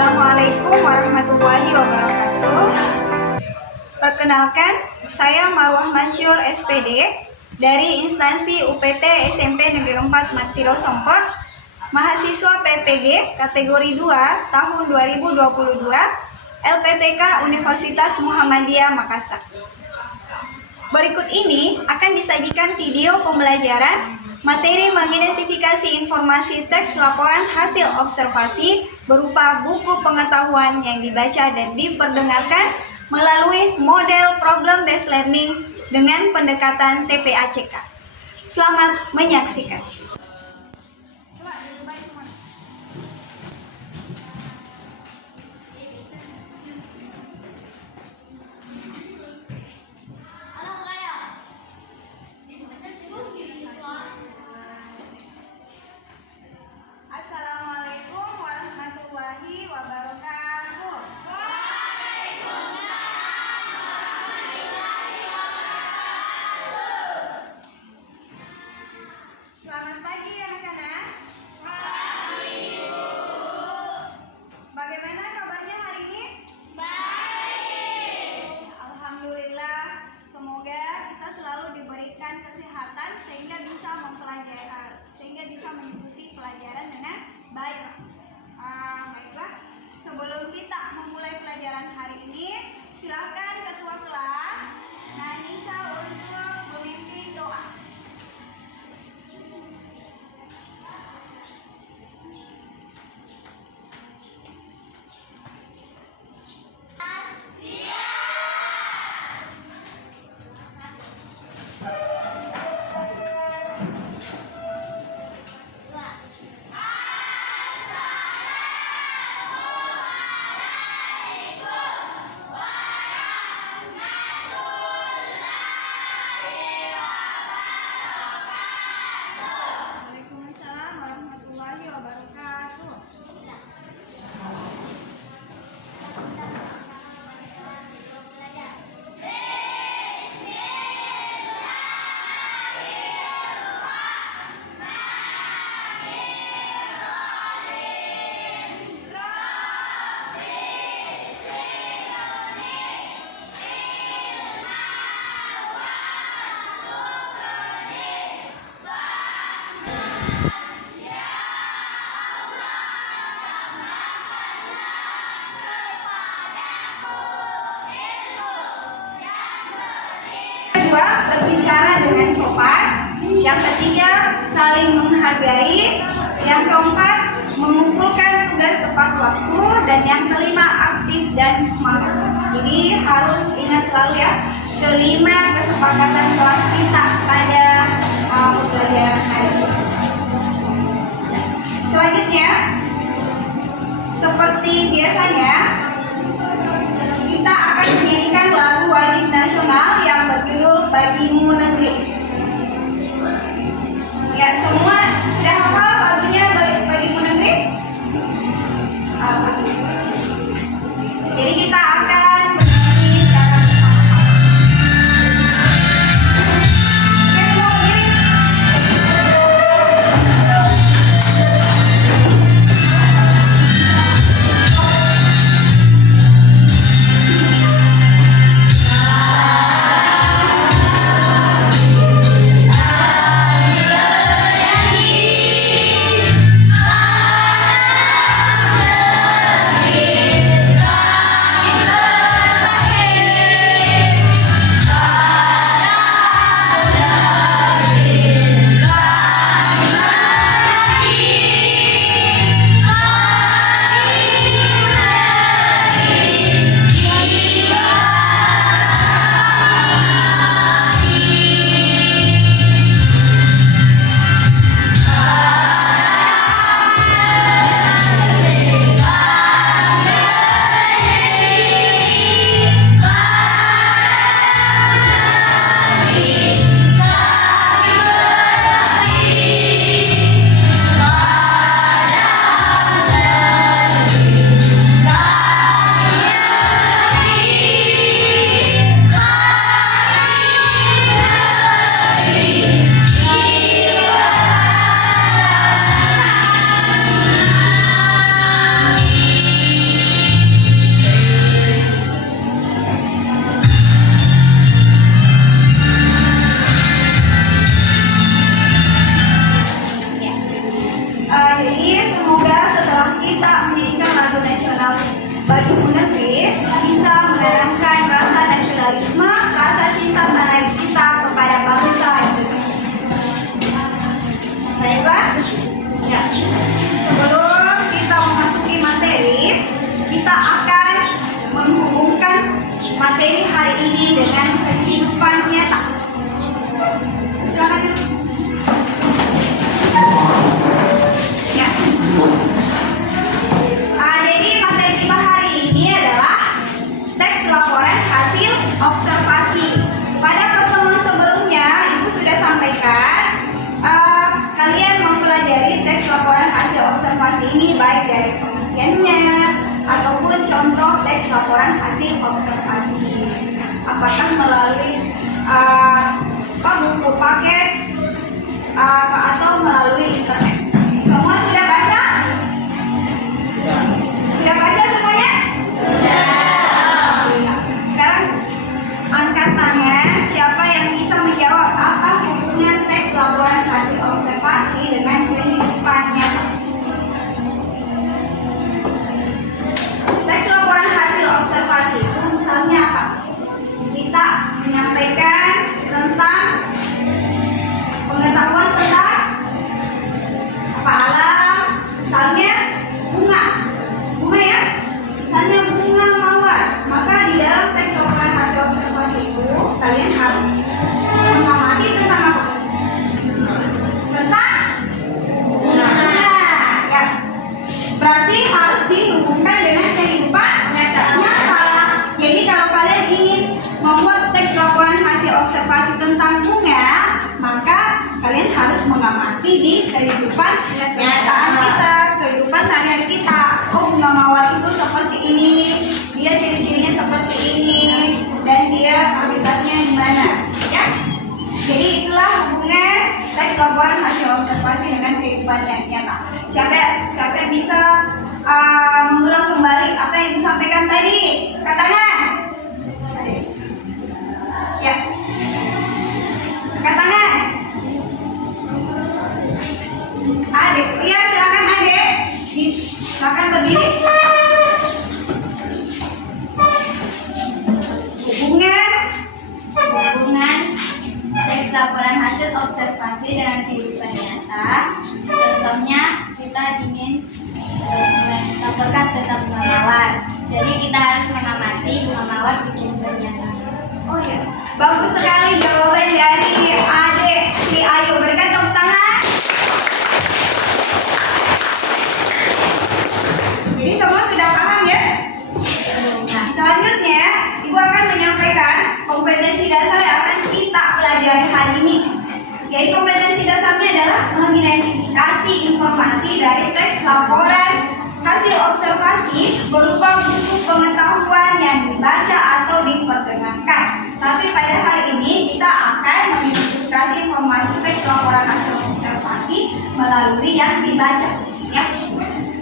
Assalamualaikum warahmatullahi wabarakatuh. Perkenalkan, saya Marwah Mansyur SPD dari instansi UPT SMP Negeri 4 Matiro Sompor, mahasiswa PPG kategori 2 tahun 2022 LPTK Universitas Muhammadiyah Makassar. Berikut ini akan disajikan video pembelajaran materi mengidentifikasi informasi teks laporan hasil observasi berupa buku pengetahuan yang dibaca dan diperdengarkan melalui model problem based learning dengan pendekatan TPACK. Selamat menyaksikan. Selamat pagi anak-anak. Bagaimana kabarnya hari ini? Baik. Alhamdulillah. Semoga kita selalu diberikan kesehatan sehingga bisa mengikuti pelajaran dengan baik. Baiklah. Sebelum kita memulai pelajaran hari ini, silakan ketua kelas Nanisa untuk memimpin doa. Waalaikumsalam warahmatullahi wabarakatuh. Kedua, berbicara dengan sopan. Yang ketiga, saling menghargai. Yang keempat, mengumpulkan tugas tepat waktu. Dan yang kelima, aktif dan semangat. Jadi harus ingat selalu ya, kelima kesepakatan kelas kita pada pembelajaran hari ini. Selanjutnya, seperti biasanya, kita akan menyanyikan lagu wajib nasional yang berjudul Bagimu Negeri. Ya, semua sudah hafal lagunya Bagimu Negeri? Jadi kita akan menyanyi secara bersama-sama. Oke, semua berdiri. kita akan menghubungkan materi hari ini dengan kehidupan nyata. Silakan dulu. Ya. Jadi materi kita hari ini adalah teks laporan hasil observasi. Pada pertemuan sebelumnya, Ibu sudah sampaikan kalian mempelajari teks laporan hasil observasi ini baik dari pengertiannya ataupun contoh teks laporan hasil observasi. Apakah melalui buku paket atau melalui internet? Semua sudah baca? Sudah baca semuanya? Sudah. Sekarang angkat tangan siapa yang bisa menjawab apa hubungan teks laporan hasil observasi dengan kehidupan nyata. Teks laporan hasil observasi itu misalnya apa? Kita menyampaikan tentang pengetahuan tentang apa alam, misalnya bunga ya, misalnya bunga mawar. Maka di dalam teks laporan hasil observasi itu kalian harus mengamati tentang apa? Tentang bunga. Ya. Berarti harus dihubungkan dengan kehidupan nyata. Jadi kalau kalian ingin membuat teks laporan hasil observasi tentang bunga, maka kalian harus mengamati di kehidupan kenyataan kita, kehidupan sehari-hari kita. Oh, bunga mawar itu seperti ini, dia ciri-cirinya seperti ini, dan dia habitatnya di mana, ya? Jadi itulah hubungan teks laporan hasil observasi dengan kehidupan yang nyata. Siapa yang bisa mengulang kembali apa yang disampaikan tadi? Katakan. Ya. Katakan. Adik, ya silakan adik. Silakan berdiri. Hubungan teks laporan hasil observasi dengan kehidupan nyata. Contohnya kita ingin melaporkan tentang bunga mawar. Jadi kita harus mengamati bunga mawar di kehidupan nyata. Oh ya, bagus sekali jawaban dari adik Sri Ayu. Berikan tepuk tangan. Jadi semua sudah paham ya? Nah, selanjutnya Ibu akan menyampaikan kompetensi dasar yang akan kita pelajari hari ini. Jadi kompetensi dasarnya adalah mengidentifikasi informasi dari teks laporan hasil observasi berupa buku pengetahuan yang dibaca atau diperdengarkan. Tapi pada hari ini kita akan mengidentifikasi informasi teks laporan hasil observasi melalui yang dibaca. Ya.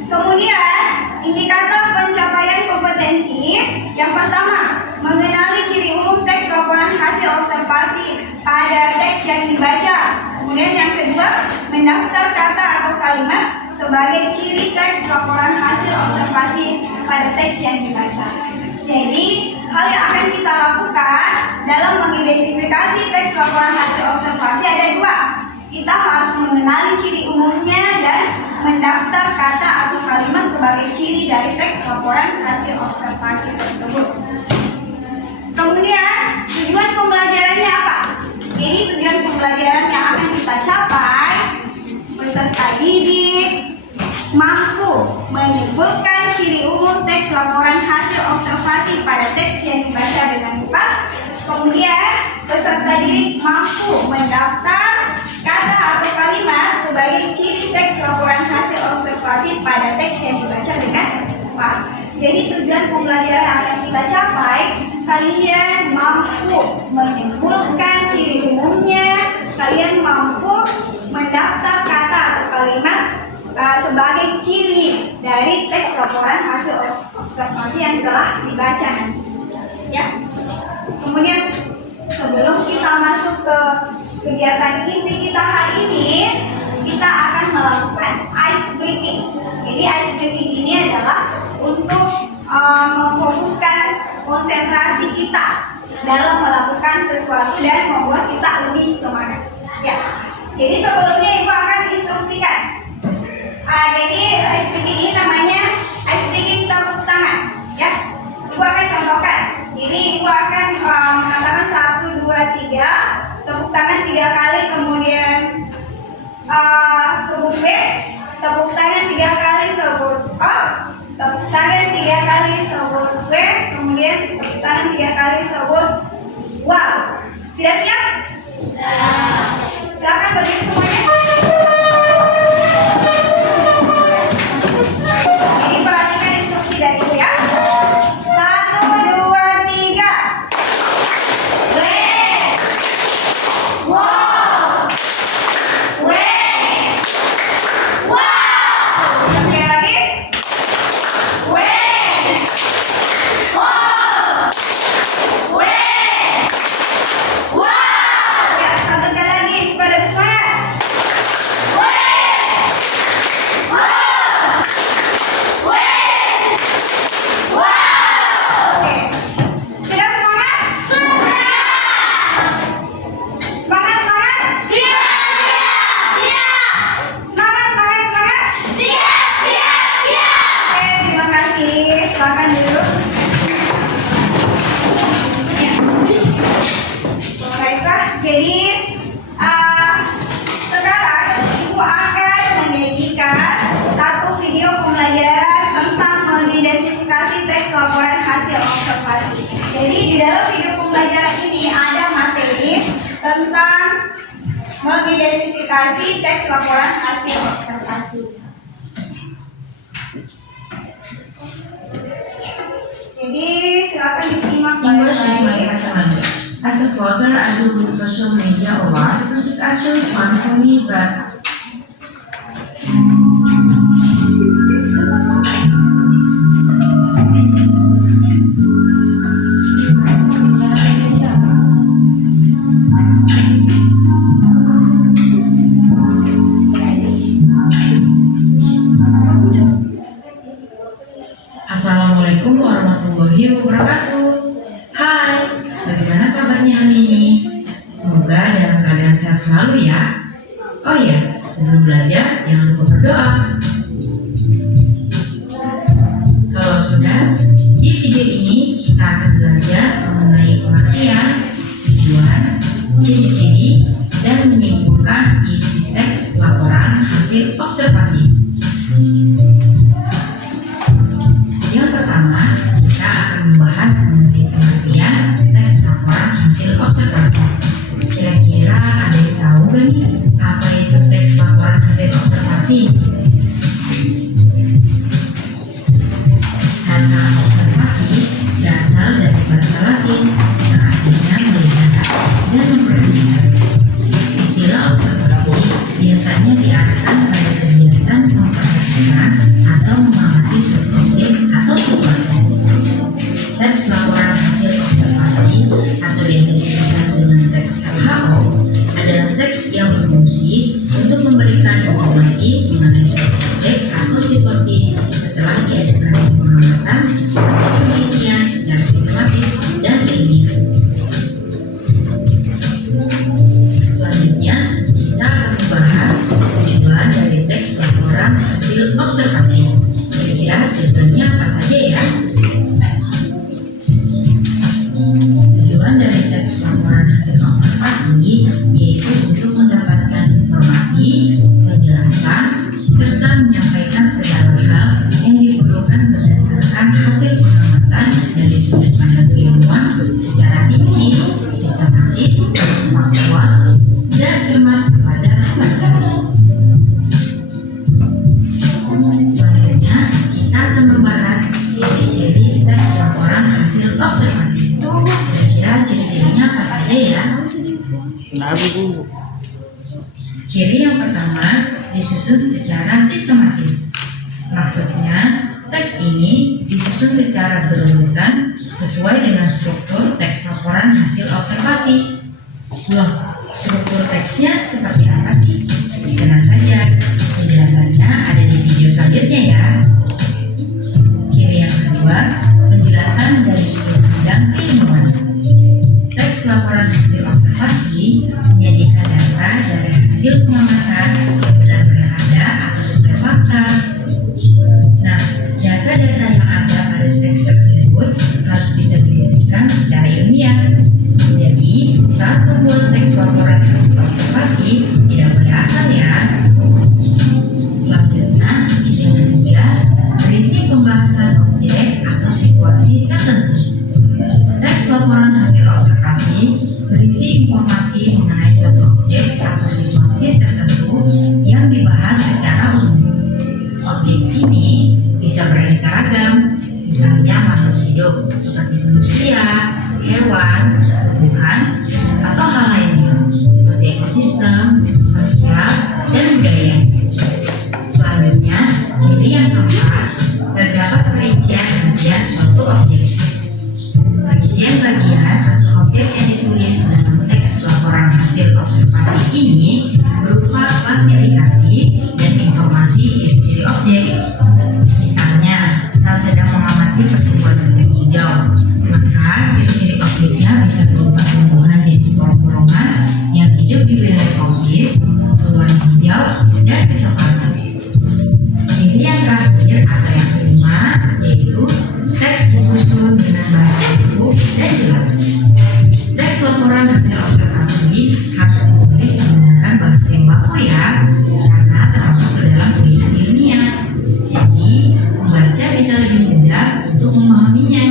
Kemudian indikator pencapaian kompetensi yang pertama, mengenali ciri umum teks laporan hasil observasi pada teks yang dibaca. Kemudian yang kedua, mendaftar kata atau kalimat sebagai ciri teks laporan hasil observasi pada teks yang dibaca. Jadi, hal yang akan kita lakukan dalam mengidentifikasi teks laporan hasil observasi ada dua. Kita harus mengenali ciri umumnya dan mendaftar kata atau kalimat sebagai ciri dari teks laporan hasil observasi tersebut. Kemudian, tujuan pembelajarannya apa? Jadi tujuan pembelajaran yang akan kita capai, peserta didik mampu menyimpulkan ciri umum teks laporan hasil observasi pada teks yang dibaca dengan tepat. Kemudian peserta didik mampu mendaftar kata atau kalimat sebagai ciri teks laporan hasil observasi pada teks yang dibaca dengan tepat. Jadi tujuan pembelajaran yang akan kita capai, kalian mampu menyimpulkan ciri umumnya, kalian mampu mendaftar kata atau kalimat sebagai ciri dari teks laporan hasil observasi yang telah dibaca. Ya. Kemudian sebelum kita masuk ke kegiatan inti kita hari ini, kita akan melakukan ice breaking. Jadi ice breaking ini adalah untuk memfokuskan konsentrasi kita dalam melakukan sesuatu dan membuat kita lebih semangat. Ya. Jadi sebelumnya Ibu akan instruksikan. Jadi ice breaking ini namanya ice breaking tepuk tangan. Mengidentifikasi teks laporan hasil observasi. Jadi silakan disimak English is my baik-baik. second language. As a vlogger, I do with social media a lot, which is actually fun for me, but Assalamualaikum warahmatullahi wabarakatuh. Hai, bagaimana kabarnya hari ini? Semoga dalam keadaan sehat selalu ya. Oh iya, sebelum belajar jangan lupa berdoa. Kalau sudah, di video ini kita akan belajar mengenai pengertian, tujuan, ciri-ciri, dan menyimpulkan isi teks laporan hasil observasi. Yang pertama, kita akan membahas mengenai pengertian teks laporan hasil observasi. Kira-kira ada yang tahu gak nih apa itu teks laporan hasil observasi? Kata observasi berasal dari bahasa Latin yang artinya melihat dan memperhatikan. Istilah observasi biasanya diarahkan pada kegiatan memperhatikan atau mengamati suatu objek atau situasi. Teks laporan hasil observasi atau biasa disebut dengan teks LHO adalah teks yang berfungsi untuk memberikan informasi mengenai suatu objek atau situasi setelah diadakan pengamatan atau penelitian secara sistematis dan ilmiah. Selanjutnya, kita akan membahas tujuan dari teks laporan hasil observasi. Kira-kira tujuannya apa saja ya? Tujuan dari teks laporan hasil observasi yaitu untuk mendapatkan informasi, penjelasan, serta menyampaikan segala hal yang diperlukan berdasarkan hasil pengamatan dari sudut pandang keilmuan secara rinci, sistematis, faktual, dan cermat kepada masyarakat. Selanjutnya, kita akan membahas ciri-ciri teks laporan hasil observasi. Kira-kira ciri-cirinya apa saja ya? Ciri yang pertama, disusun secara sistematis. Maksudnya, teks ini disusun secara berurutan sesuai dengan struktur teks laporan hasil observasi. Loh, struktur teksnya seperti apa sih? Tenang saja, penjelasannya ada di video selanjutnya ya. Ciri yang kedua, penjelasan dari sudut pandang keilmuan. Teks laporan hasil observasi menjadikan data dari hasil pengamatan yang benar-benar ada atau sesuai fakta. Nah, data-data yang ada pada teks tersebut harus bisa dibuktikan secara ilmiah. Jadi, saat membuat teks laporan hasil observasi tidak boleh asal ya. Selanjutnya, yang ketiga, berisi pembahasan objek atau situasi tertentu. Teks laporan hasil observasi berisi informasi mengenai suatu objek atau situasi tertentu yang dibahas secara umum. Objek ini bisa beraneka ragam, misalnya makhluk hidup seperti manusia, hewan, tumbuhan, atau hal lainnya seperti ekosistem, sosial, dan budaya. Selanjutnya, ciri yang keempat, terdapat perincian bagian suatu objek. Perincian bagian atau objek yang ditulis dalam teks laporan hasil observasi ini berupa klasifikasi dan informasi ciri-ciri objek. Misalnya, saat sedang mengamati pertumbuhan bentuk hijau, maka ciri-ciri objeknya bisa berupa tumbuhan jenis pohon-pohonan yang hidup di wilayah tropis, berwarna hijau, dan kecoklatan. Ciri yang terakhir atau yang kelima yaitu teks disusun dengan bahasa baku dan jelas. Teks laporan hasil observasi harus ditulis menggunakan bahasa yang baku ya, karena termasuk ke dalam tulisan ilmiah. Jadi, pembaca bisa lebih mudah untuk memahaminya.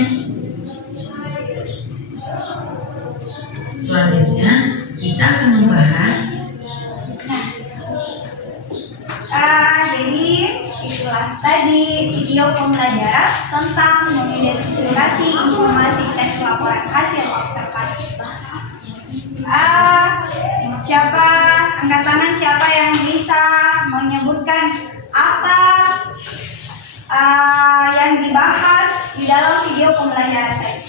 Selanjutnya, kita akan membahas mengidentifikasi informasi teks laporan hasil observasi. Siapa angkat tangan siapa yang bisa menyebutkan apa yang dibahas di dalam video pembelajaran tadi?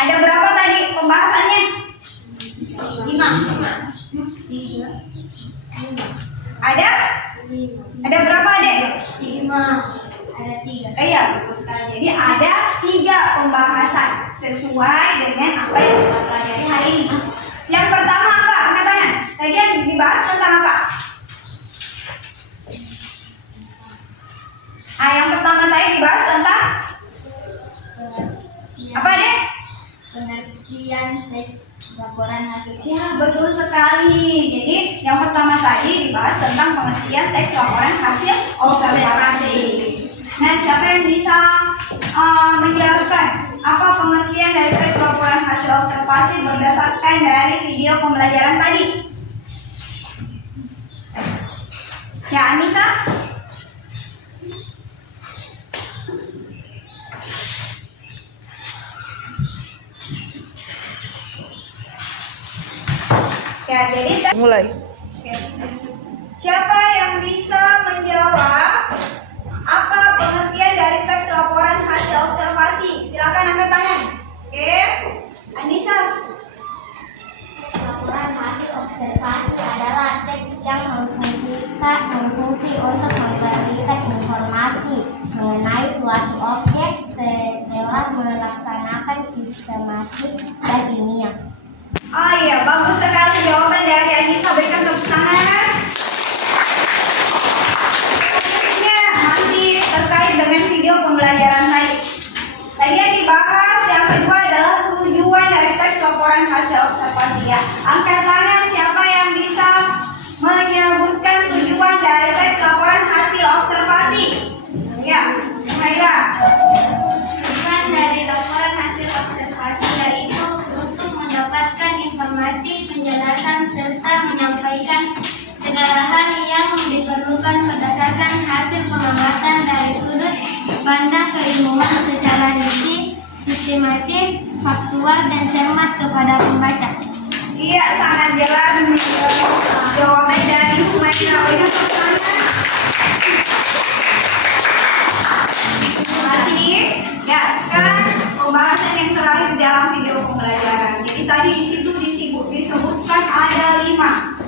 Ada berapa tadi pembahasannya? 5. Ada berapa adek? 5. Ada 3. Iya betul sekali. Jadi ada 3 pembahasan sesuai dengan apa yang kita pelajari hari ini. Yang pertama apa? Angkat tangan. Tadi yang dibahas tentang apa? Yang pertama tadi dibahas tentang apa deh? Pengertian teks laporan hasil. Ya betul sekali. Jadi yang pertama tadi dibahas tentang pengertian teks laporan hasil observasi. Nah, siapa yang bisa menjelaskan apa pengertian dari teks laporan hasil observasi berdasarkan dari video pembelajaran tadi? Ya, Anissa? Ya, jadi Mulai. siapa yang bisa menjawab apa pengertian dari teks laporan hasil observasi? Silakan angkat tangan. Oke, Anissa. Laporan hasil observasi adalah teks yang berfungsi untuk memberikan informasi mengenai suatu objek setelah melaksanakan sistematis dan ilmiah. Oh iya, bagus sekali jawaban dari Anissa. Berikan tepuk tangan. Selanjutnya masih terkait dengan video pembelajaran tadi. Tadi yang dibahas yang kedua adalah tujuan dari teks laporan hasil observasi ya. Angkat tangan siapa yang bisa menyebutkan tujuan dari teks laporan hasil observasi. Ya, Haira. Tujuan dari laporan hasil observasi yaitu untuk mendapatkan informasi, penjelasan, serta menyampaikan segala hal yang diperlukan berdasarkan hasil pengamatan dari sudut pandang keilmuan secara rinci, sistematis, faktual, dan cermat kepada pembaca. Iya, sangat jelas jawaban dari Humaira. Berikan tepuk tangan. Terima kasih. Ya, sekarang pembahasan yang terakhir dalam video pembelajaran. Jadi tadi di situ disebutkan ada 5.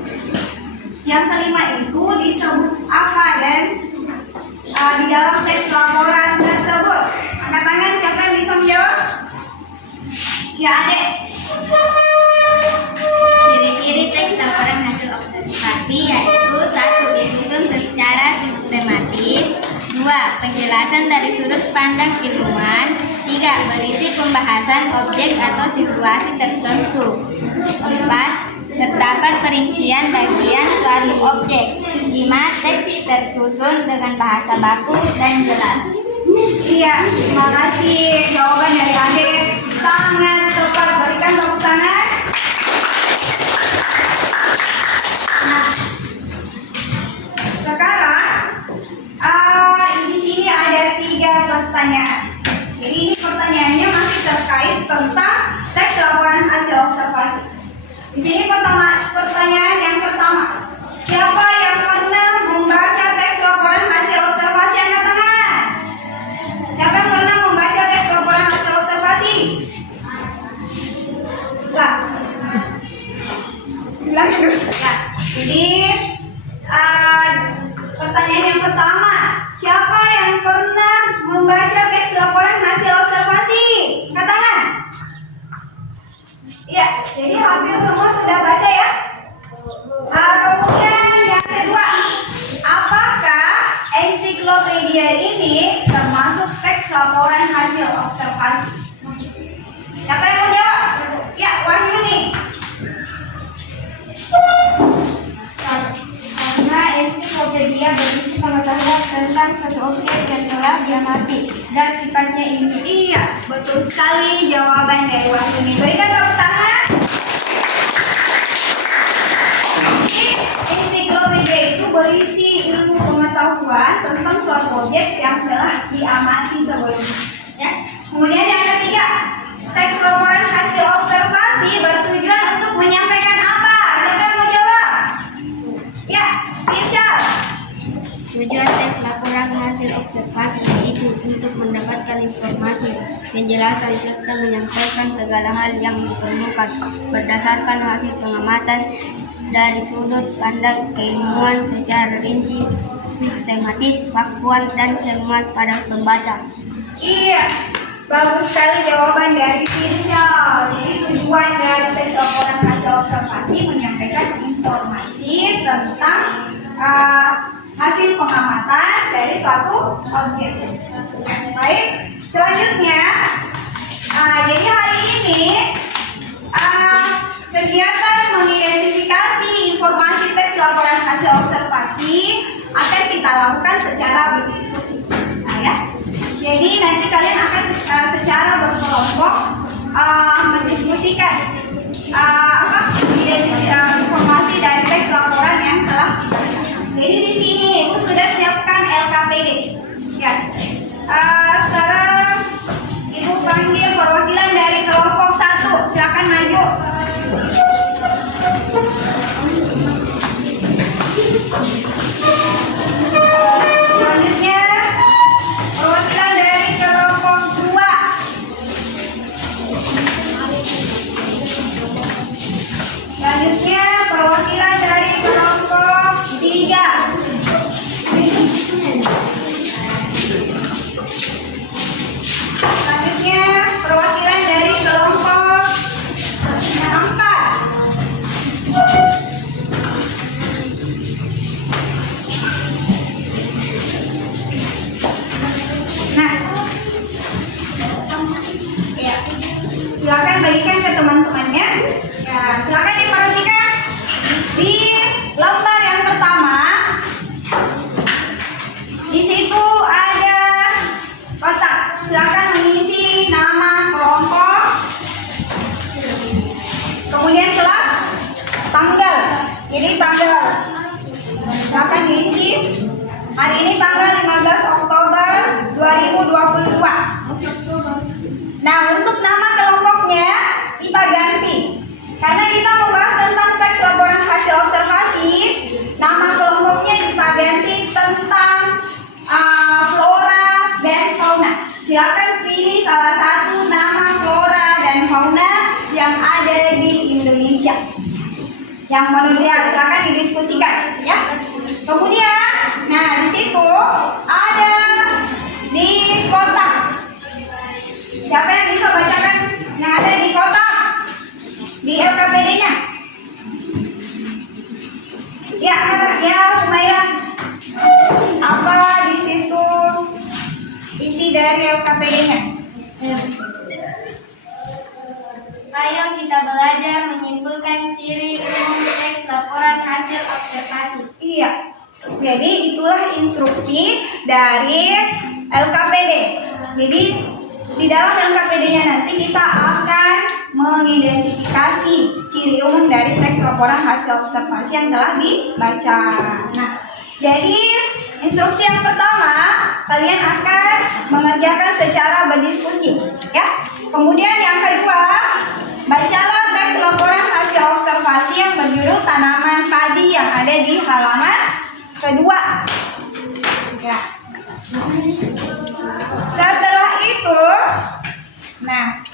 Yang kelima itu disebut apa dan di dalam teks laporan tersebut. Angkat tangan siapa yang bisa menjawab? Ya, Adek. Ciri-ciri teks laporan hasil observasi yaitu 1. Disusun secara sistematis, 2. Penjelasan dari sudut pandang ilmuwan, 3. Berisi pembahasan objek atau situasi tertentu, 4. Terdapat perincian bagian suatu objek, 5. Teks tersusun dengan bahasa baku dan jelas. Iya, terima kasih jawaban dari Adek. Sangat tepat. Berikan tepuk tangan. Nah, sekarang di sini ada 3 pertanyaan. Jadi ini pertanyaannya masih terkait tentang teks laporan hasil observasi. Di sini pertanyaan yang pertama. Siapa yang pernah membaca teks laporan hasil observasi? Angkat tangan. Siapa yang pernah membaca teks laporan hasil observasi? Lah. Ya. Jadi pertanyaan yang pertama, siapa yang pernah membaca teks laporan hasil observasi? Angkat tangan. Iya, jadi hampir semua sudah baca ya. Kemudian yang kedua, apakah ensiklopedia ini termasuk teks laporan hasil observasi? Siapa yang mau jawab? Ya, Wahyu nih. Karena ensiklopedia berisi pengetahuan tentang suatu objek yang telah diamati dan sifatnya ilmiah. Iya, betul sekali jawaban dari Wahyu nih. Berikan tepuk tangan. Jadi, ensiklopedia itu berisi ilmu pengetahuan tentang tentang suatu objek yang telah diamati sebelumnya. Ya. Kemudian yang ketiga, teks laporan hasil observasi bertujuan untuk menyampaikan apa? Siapa yang mau jawab? Ya, Irsyad. Tujuan teks laporan hasil observasi yaitu untuk mendapatkan informasi, penjelasan, serta menyampaikan segala hal yang diperlukan berdasarkan hasil pengamatan dari sudut pandang keilmuan secara rinci, sistematis, faktual, dan cermat pada pembaca. Iya, bagus sekali jawaban dari Irsyad. Jadi tujuan dari teks laporan hasil observasi menyampaikan informasi tentang hasil pengamatan dari suatu objek. Baik, selanjutnya, jadi hari ini kegiatan mengidentifikasi informasi teks laporan hasil observasi akan kita lakukan secara berdiskusi. Nah, ya. Jadi nanti kalian akan secara berkelompok mendiskusikan informasi dari teks laporan yang telah dibaca. Jadi di sini Ibu sudah siapkan LKPD. Ya. Sekarang Ibu panggil perwakilan dari kelompok 1. Silakan maju. Selanjutnya perwakilan dari kelompok 2. Selanjutnya perwakilan dari kelompok 3. Selanjutnya perwakilan dari kelompok 4. Nah, ya, silakan bagikan ke teman-temannya. Ya, silakan diperhatikan di lembar yang pertama. Di situ ada kotak. Silakan mengisi nama kelompok, kemudian kelas, tanggal. Jadi tanggal. Silakan diisi. Hari ini tanggal 15 Oktober 2022. Nah, untuk nama kelompoknya kita ganti. Karena kita membahas tentang teks laporan hasil observasi, nama kelompoknya kita ganti tentang flora dan fauna. Silakan pilih salah satu nama flora dan fauna yang ada di Indonesia. Yang menurut dia silakan didiskusikan, ya. Kemudian, nah di situ ada di kotak. Siapa yang bisa bacakan yang ada di kotak? Di LKPD-nya. Ya, Humaira. Apa di situ isi dari LKPD-nya? Ayo kita belajar menyimpulkan ciri umum teks laporan hasil observasi. Iya. Jadi itulah instruksi dari LKPD. Jadi di dalam LKPD-nya nanti kita akan mengidentifikasi ciri umum dari teks laporan hasil observasi yang telah dibaca. Nah, jadi instruksi yang pertama, kalian akan mengerjakan secara berdiskusi, ya. Kemudian yang kedua, bacalah teks laporan hasil observasi yang berjudul tanaman padi yang ada di halaman kedua. Ya. Setelah itu, nah,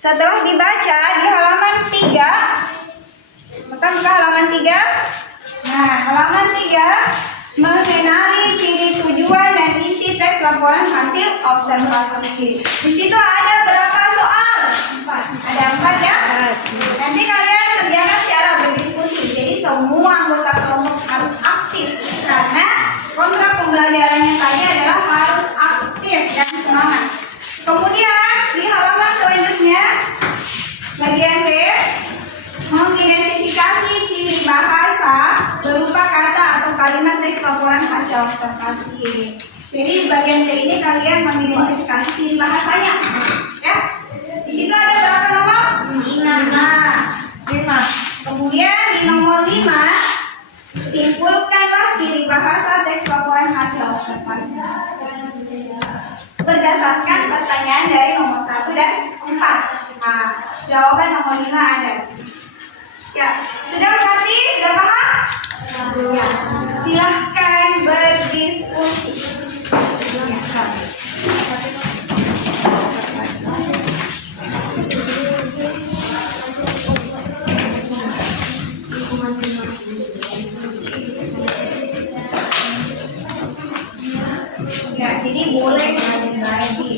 setelah dibaca di halaman 3, buka halaman 3. Nah, halaman 3 mengenali ciri tujuan dan isi teks laporan hasil observasi. Di situ ada berapa soal? 4. Ada 4 ya? Nanti kalian kerjakan secara berdiskusi. Jadi semua anggota kelompok harus aktif karena kontrak pembelajarannya tadi adalah harus aktif dan semangat. Kemudian di halaman selanjutnya bagian B, mengidentifikasi ciri bahasa berupa kata atau kalimat teks laporan hasil observasi. Jadi di bagian B ini kalian mengidentifikasi ciri bahasanya, ya. Di situ ada berapa nomor? 5. Kemudian di nomor 5, simpulkanlah ciri bahasa teks laporan hasil observasi. Berdasarkan pertanyaan dari nomor 1 dan 4. Nah, jawaban nomor 5 ada di sini. Ya, sudah mengerti? Sudah paham? Ya, silahkan berdiskusi. Ya, jadi boleh lanjut lagi.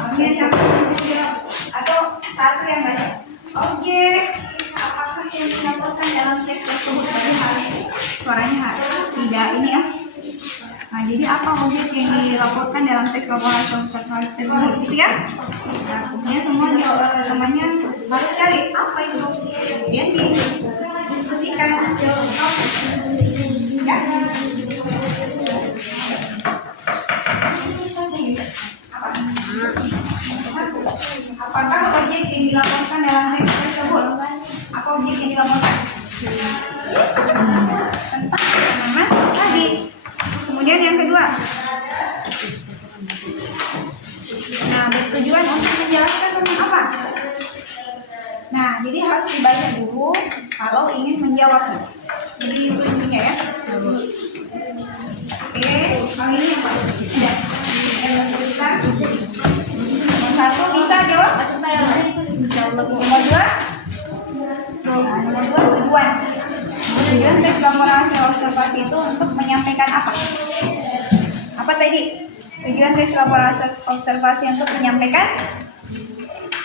Oke, siapa atau satu yang baca? Objek apakah yang dilaporkan dalam teks tersebut? Berarti harus suaranya harus tidak ini ya. Nah, jadi apa objek yang dilaporkan dalam teks laporan observasi tersebut, gitu ya? Nah, pokoknya semua temannya harus cari apa itu, kemudian didiskusikan. Ya. Apakah objek yang dilaporkan dalam teks tersebut? Apa objek yang dilaporkan? Tentang tanaman tadi. Kemudian yang kedua. Nah, bertujuan untuk menjelaskan tentang apa? Nah, jadi harus dibaca dulu kalau ingin menjawabnya. Jadi itu intinya ya. Oke, kalau ini yang masuk. Sudah. Yang masuk kita. Nomor 1 bisa jawab? Nomor 2? Nah, nomor 2 tujuan. Tujuan teks laporan hasil observasi itu untuk menyampaikan apa? Apa tadi? Tujuan teks laporan hasil observasi untuk menyampaikan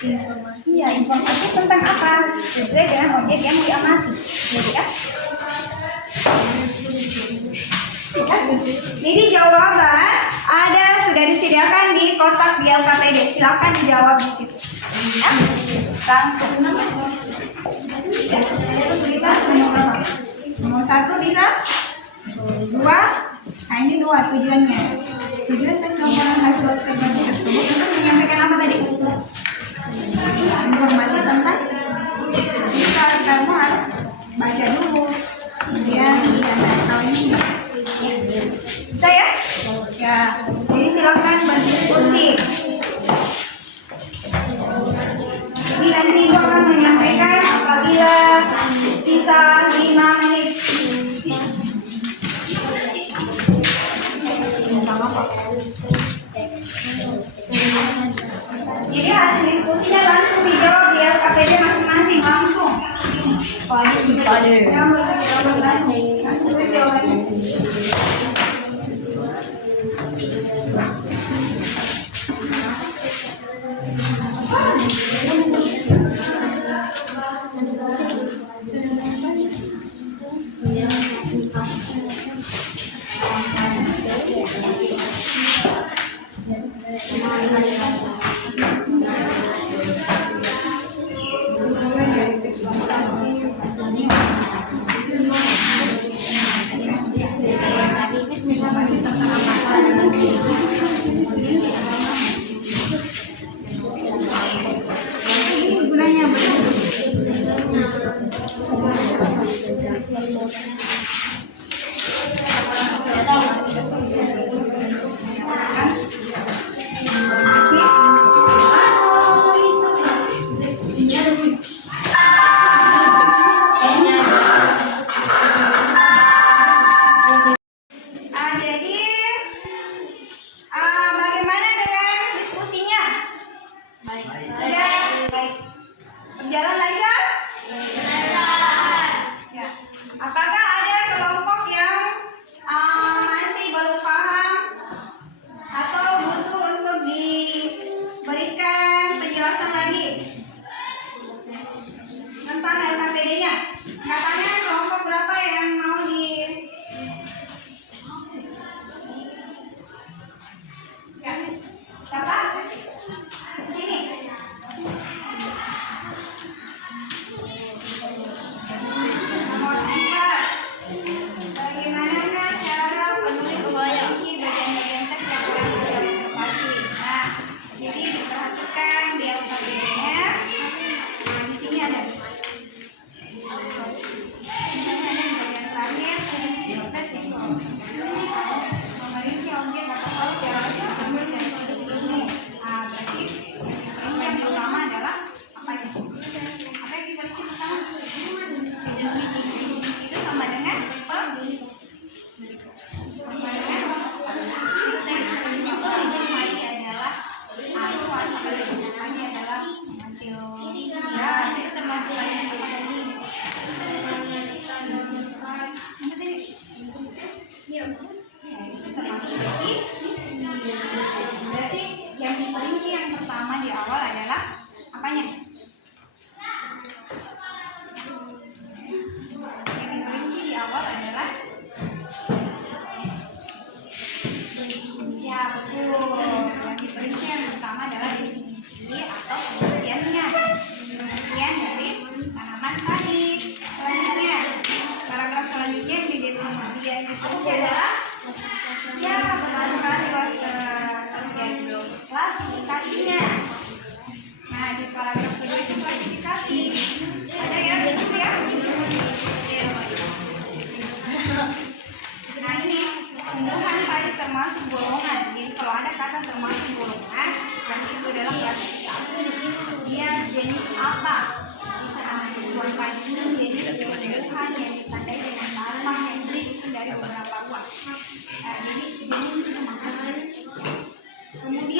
informasi. Iya, informasi tentang apa? Sesuai dengan objek yang diamati. Ya? Jadi jawaban ada sudah disediakan di kotak di LKPD. Silakan dijawab di situ. Ya? Langsung. Ya. Terus kita nomor 1 bisa? 2. Nah, ini 2 tujuannya. Tujuan teks laporan hasil observasi tersebut untuk menyampaikan apa tadi? Informasi tentang bisa kamu harus baca dulu. Kemudian atau ini. Bisa ya? Ya. Jadi silakan berdiskusi. Ini nanti akan menyampaikan apabila sisa 5 menit. Jadi hasil diskusinya langsung dijawab di LKPD masing-masing langsung. Langsung tulis jawabannya. Ini gunanya bagaimana dengan diskusinya? Sudah baik. Berjalan lancar? Ya. Apakah ada kelompok yang masih belum paham atau butuh untuk diberikan penjelasan lagi tentang LKPD-nya? Katanya kelompok berapa yang mau di ya, siapa? Di sini.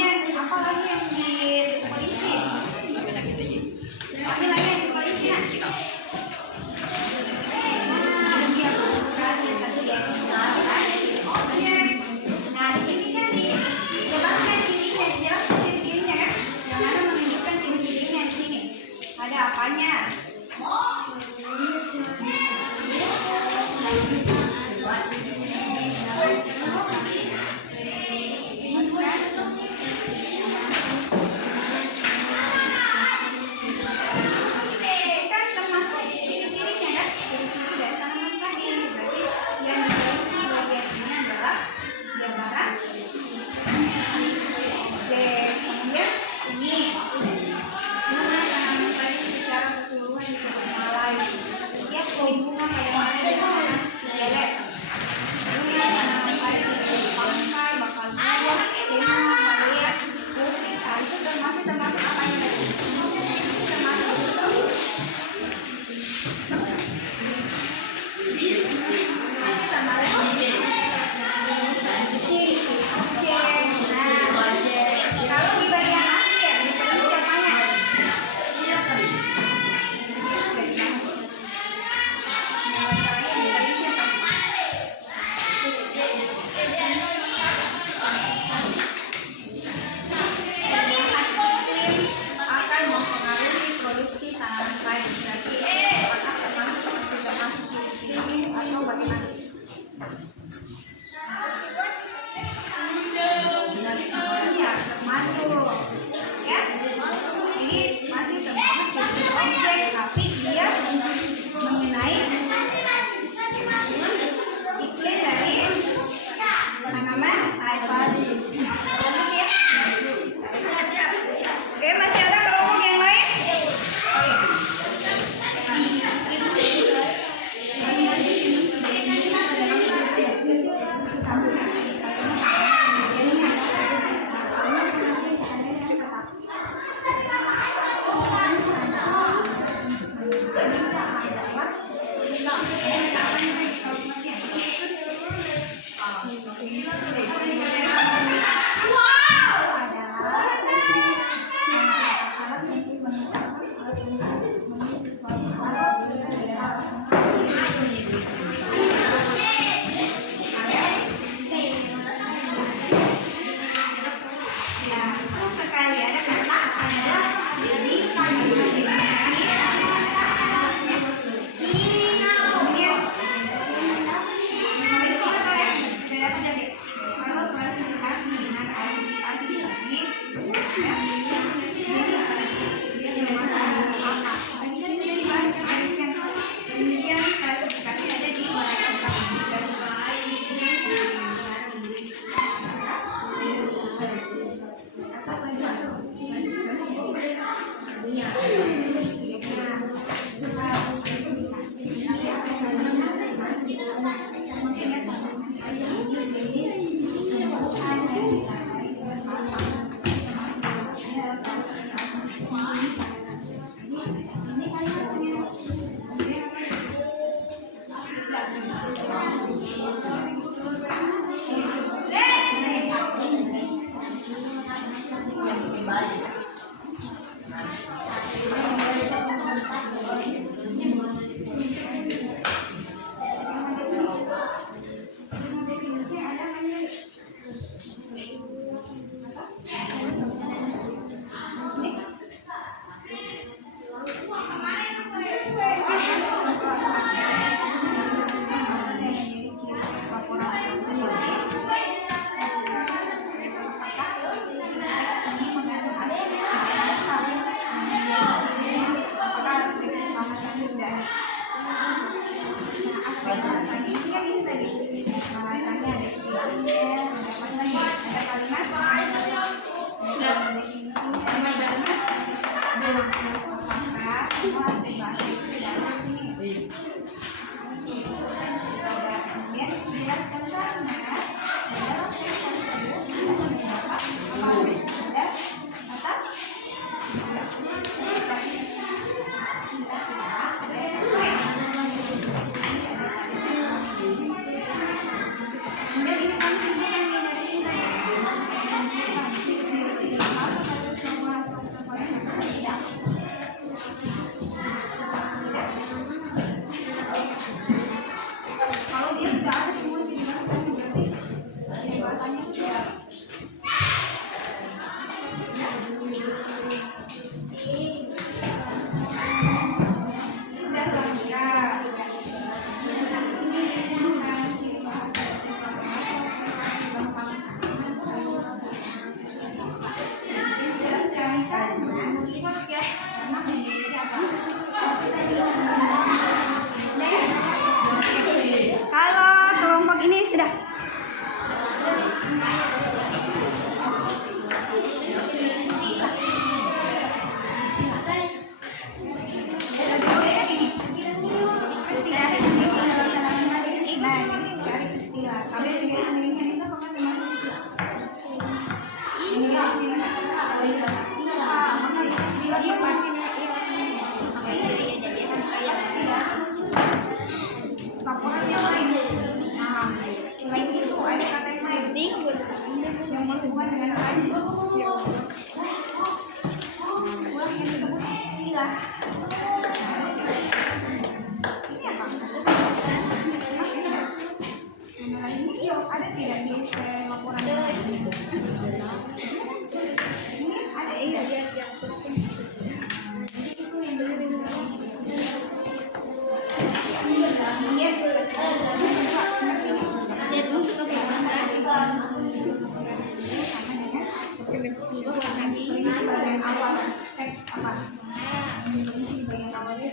Kemudian apa lagi yang diperinci? Apa lagi yang diperinci? Iya, betul sekali. Satu ya. Oke. Nah, di sini kan dijelaskan cirinya, dijelaskan ciri-cirinya kan? Yang mana menunjukkan ciri-cirinya di sini? Ada apanya? Kan termasuk apa? Teks apa? Bagian awalnya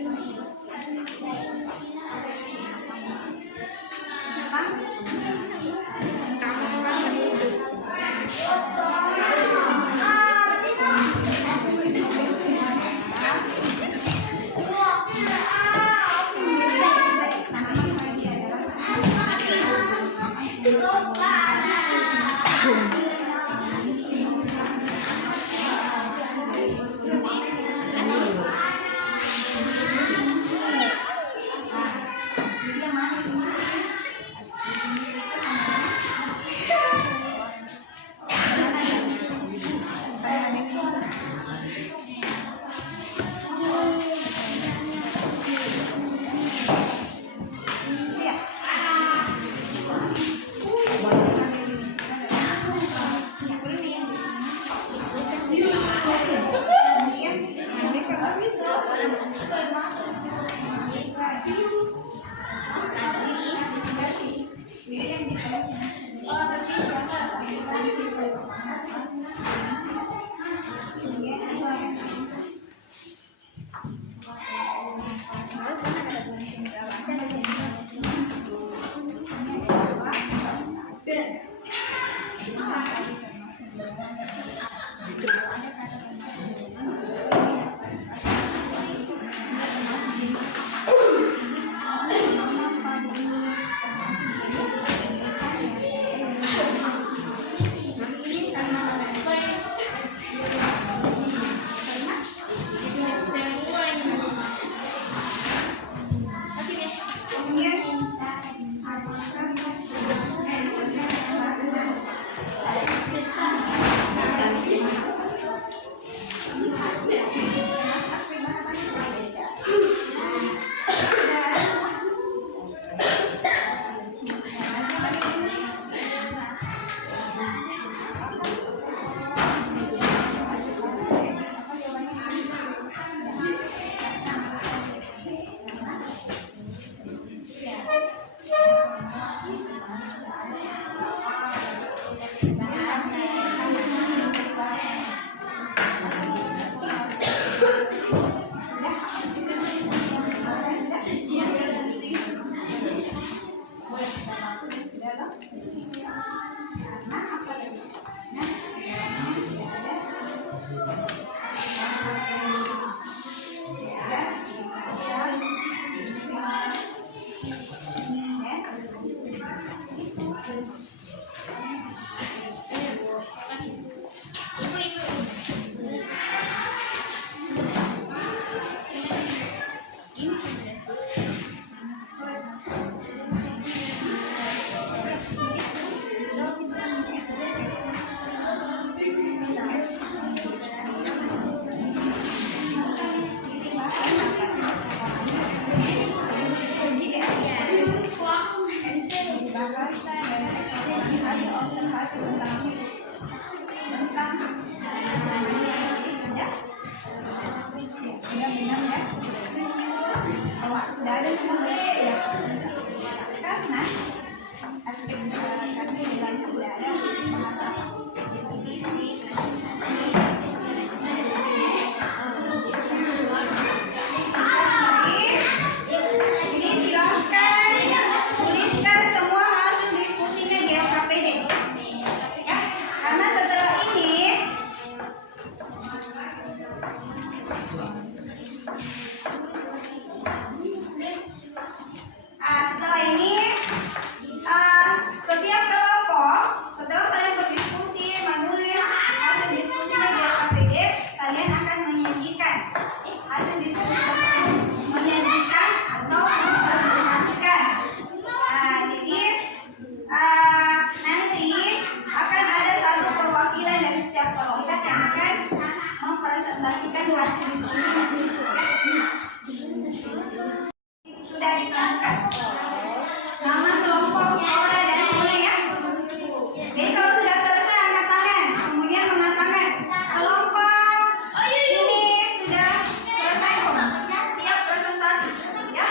sudah ada semua karena aspek kami di dalamnya sudah ada ini silahkan tuliskan semua hasil diskusinya di LKPD ya, karena setelah ini setiap kelompok setelah kalian berdiskusi menulis hasil diskusinya di LKPD, kalian akan menyajikan hasil diskusi tersebut, menyajikan atau mempresentasikan. Jadi nanti akan ada satu perwakilan dari setiap kelompok yang akan mempresentasikan hasil diskusinya. Sudah ditentukan nama kelompok Aura dan Mona ya. Jadi kalau sudah selesai angkat tangan, kemudian mengatakan kelompok ini sudah selesai kok, siap presentasi ya.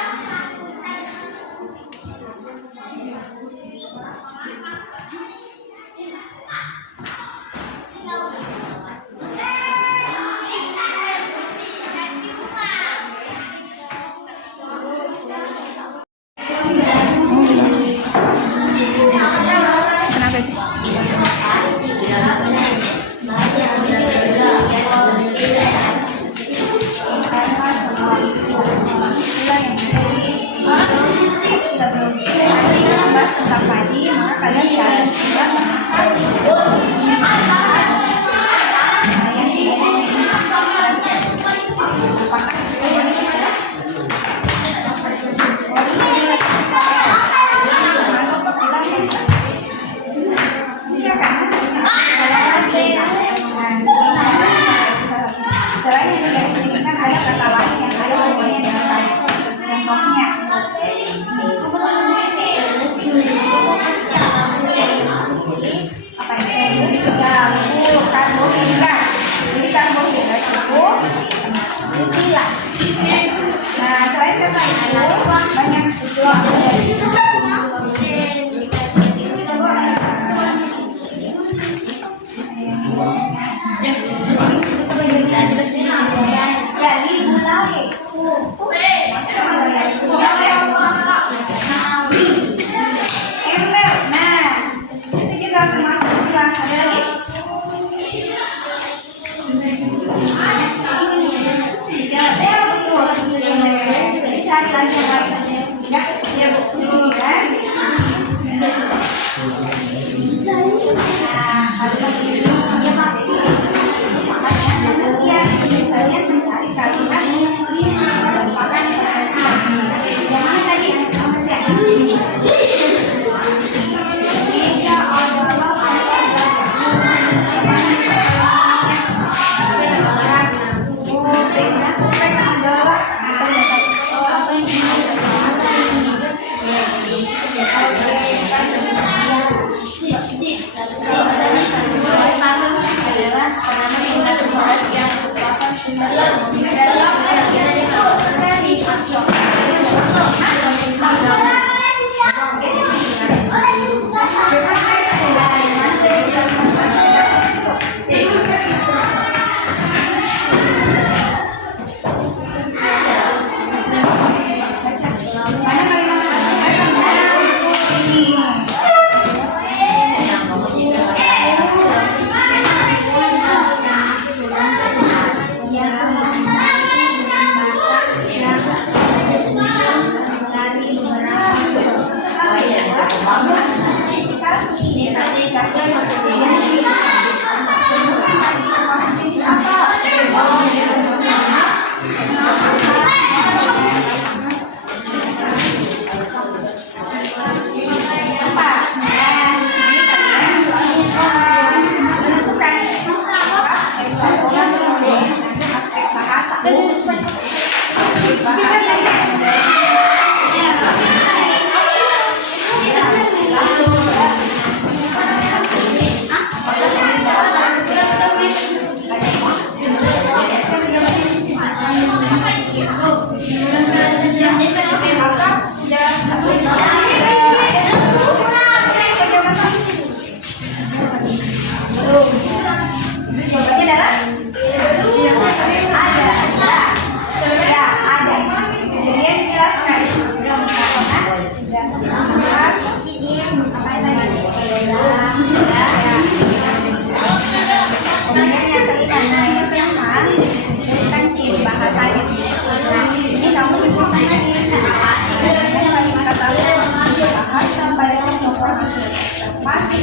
Mana kalimat bahasa tentang buku ini? Jawabannya adalah ada. Kemudian jelaskan. Kemudian yang kelima, yang kelima disebutkan ciri bahasanya. Nah, ini kamu sebutkan bahasa pada informasi masih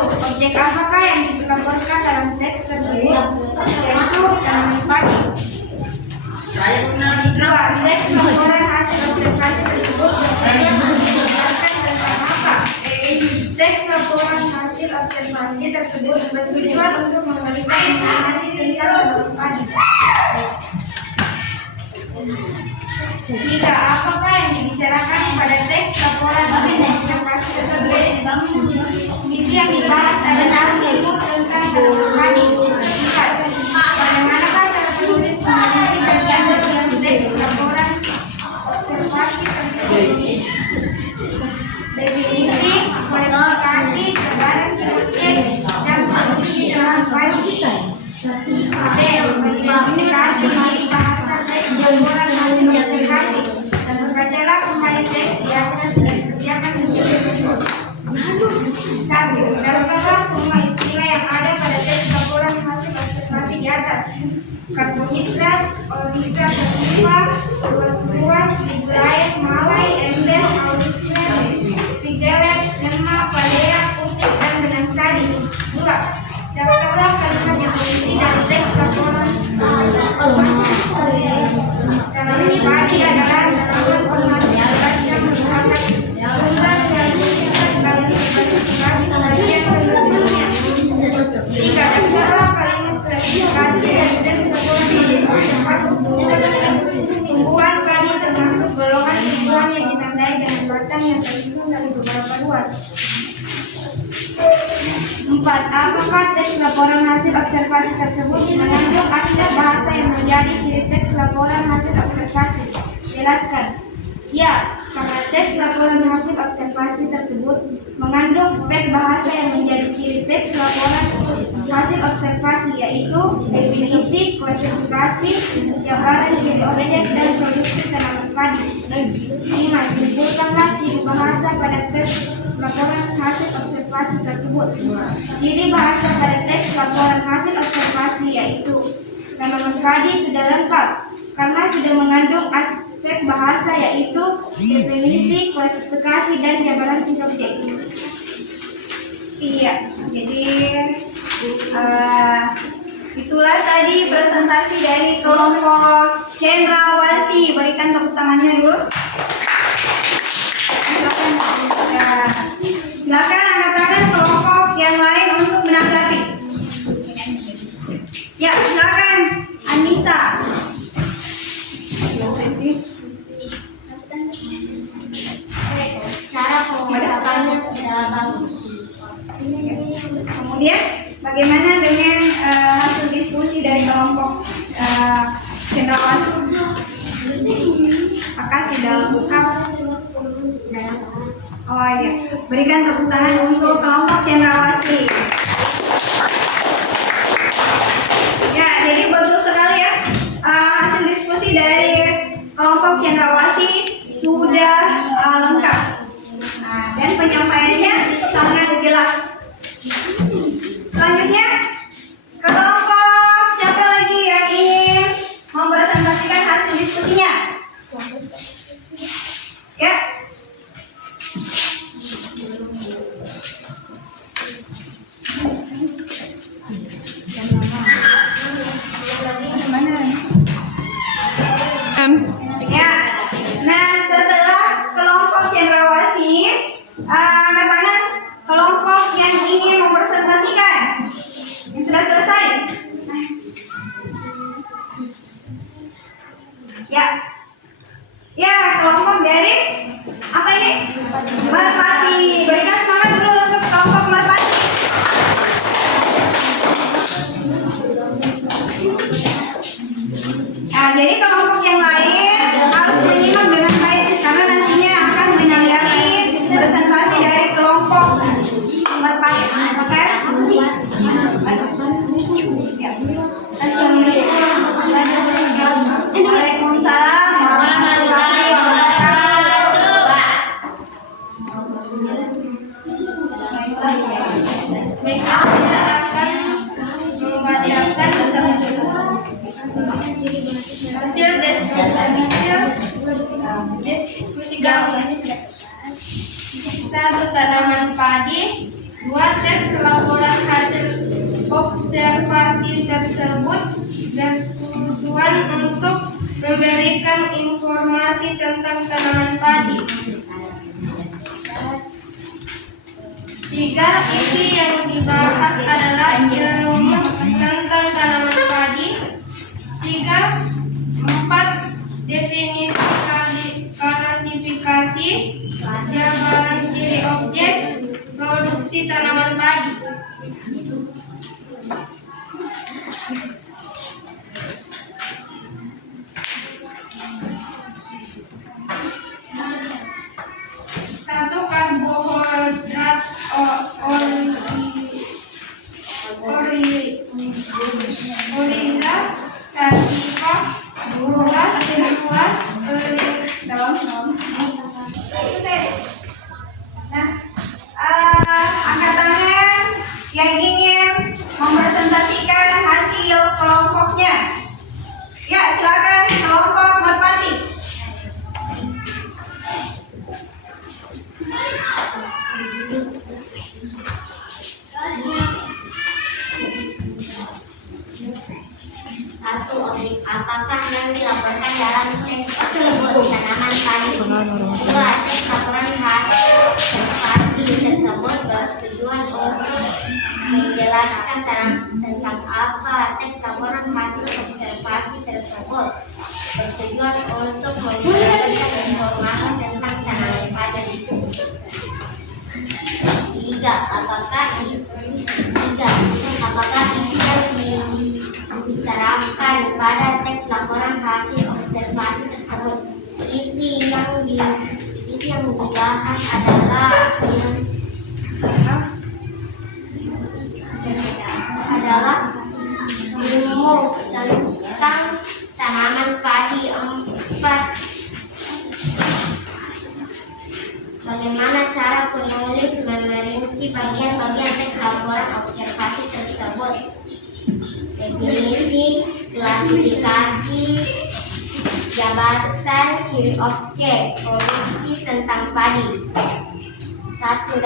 objek apakah yang dilaporkan dalam teks tersebut? Yaitu tanaman padi. Dua, teks laporan hasil observasi tersebut menjelaskan tentang apa? Teks laporan hasil observasi tersebut bertujuan untuk memberikan informasi tentang tanaman padi. Tiga, apakah yang dibicarakan pada teks laporan hasil observasi tersebut? Misi yang dibahas adalah ilmu tentang tanaman padi. Empat, bagaimanakah cara penulis meneliti bagian-bagian teks laporan observasi tersebut? Definisi, klasifikasi, sebaran objek, dan fungsi tanaman padi. B, mengidentifikasi ciri bahasa teks laporan hasil observasi dan membacalah kembali teks di atas dan kerjakan menjadi berikut. Satu, daftarlah semua istilah yang ada pada teks laporan hasil observasi di atas. Karbohidrat, olisa sativa, luas-luas, libraet, malai, ember, aurismen, spigelet, lemak, palea, putih, dan benang sari. Dua, daftarlah kalimat yang berisi dalam teks laporan hasil observasi. Tanaman padi adalah tanaman pemati yang merupakan sumber yang seberapa luas? 4. Apakah teks laporan hasil observasi tersebut mengandung aspek bahasa yang menjadi ciri teks laporan hasil observasi? Jelaskan. Ya, karena teks laporan hasil observasi tersebut mengandung spek bahasa yang menjadi ciri teks laporan hasil observasi, yaitu definisi, klasifikasi, jabaran ciri objek, dan produksi tanaman padi. 5. Simpulkanlah ciri bahasa pada teks laporan hasil observasi tersebut. Ciri bahasa pada teks laporan hasil observasi yaitu tanaman padi sudah lengkap karena sudah mengandung aspek bahasa yaitu definisi, klasifikasi, dan jabaran ciri objek. Iya, jadi itulah tadi presentasi dari kelompok cendrawasih. Berikan tepuk tangannya dulu. Silakan angkat tangan kelompok yang lain untuk menanggapi. Ya, silakan Anissa. Cara pengucapannya sudah bagus. Kemudian bagaimana dengan hasil diskusi dari kelompok cendrawasih? Apakah sudah lengkap? Oh iya, berikan tepuk tangan untuk kelompok cendrawasih. Ya, jadi betul sekali ya, hasil diskusi dari kelompok cendrawasih sudah lengkap. Nah, dan penyampaiannya sangat jelas. Selanjutnya, kelompok siapa lagi yang ingin mempresentasikan hasil diskusinya? Ya. Ya. Nah, setelah kelompok cendrawasih, angkat tangan kelompok yang ingin mempresentasikan. Yang sudah selesai. Ya. Ya, kelompok dari apa ini? Merpati. Berikan semangat dulu untuk kelompok Merpati. Nah, jadi kelompok yang lain harus menyimak dengan baik karena nantinya akan menanggapi presentasi dari kelompok Merpati. Oke? Waalaikumsalam warahmatullahi wabarakatuh. Mereka akan membacakan hasil diskusi gabungan. 1. Tanaman padi. 2. Teks laporan hasil observasi tersebut dan tujuan untuk memberikan informasi tentang tanaman padi. 3. Isi yang dibahas adalah ilmu tentang tanaman padi. 4. Definisi, klasifikasi, jabaran ciri objek, produksi tanaman padi. Karbohidrat oliga, sativa, buah, Nah, angkat tangan yang ingin mempresentasikan hasil kelompoknya. Ya, silakan kelompok Merpati. Apakah yang dilaporkan dalam teks tersebut tanaman padi? 2. Teks laporan hasil observasi tersebut bertujuan untuk menjelaskan tentang apa teks laporan hasil observasi tersebut bertujuan untuk memberikan informasi tentang tanaman padi. Apakah isi yang dibicarakan pada teks laporan hasil observasi tersebut? Isi yang dibahas adalah ilmu tentang tanaman padi. 4. Bagaimana cara penulis merinci bagian-bagian teks laporan observasi tersebut? Definisi, klasifikasi, jabatan, ciri objek, produksi tentang padi. 1.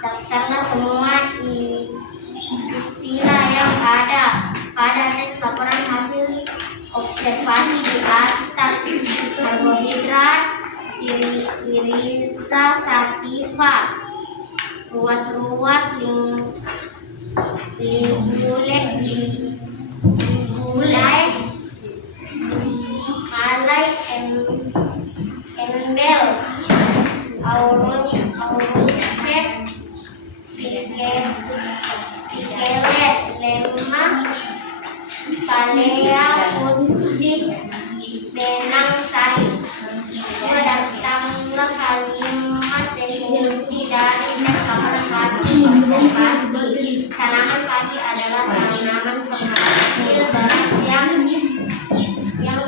Daftarlah semua istilah yang ada pada teks laporan hasil observasi di atas. Karbohidrat, irisa sativa, ruas-ruas, gulai, malai, embel, auruncet, sikelet, lemah, kalea, putih, benang sari. Daftarlah kalimat definisi dari teks laporan hasil observasi. Tanaman padi adalah tanaman penghasil beras yang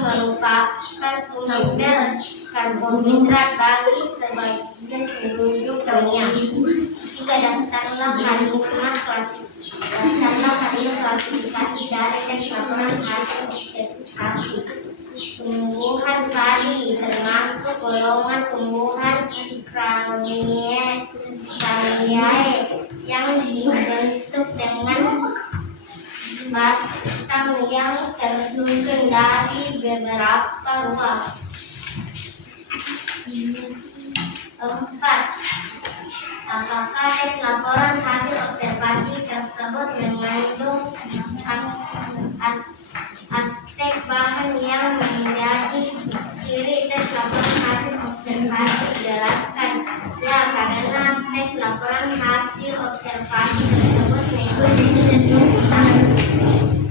merupakan sumber karbohidrat bagi sebagian penduduk dunia. 3. Daftarlah kalimat klasifikasi dari teks laporan hasil observasi. Tumbuhan padi termasuk golongan tumbuhan Gramiae yang dibentuk dengan batang yang tersusun dari beberapa ruas. 4. Apakah teks laporan hasil observasi tersebut mengandung aspek bahan yang menjadi ciri teks laporan hasil observasi? Jelaskan. Ya, karena teks laporan hasil observasi tersebut mengandung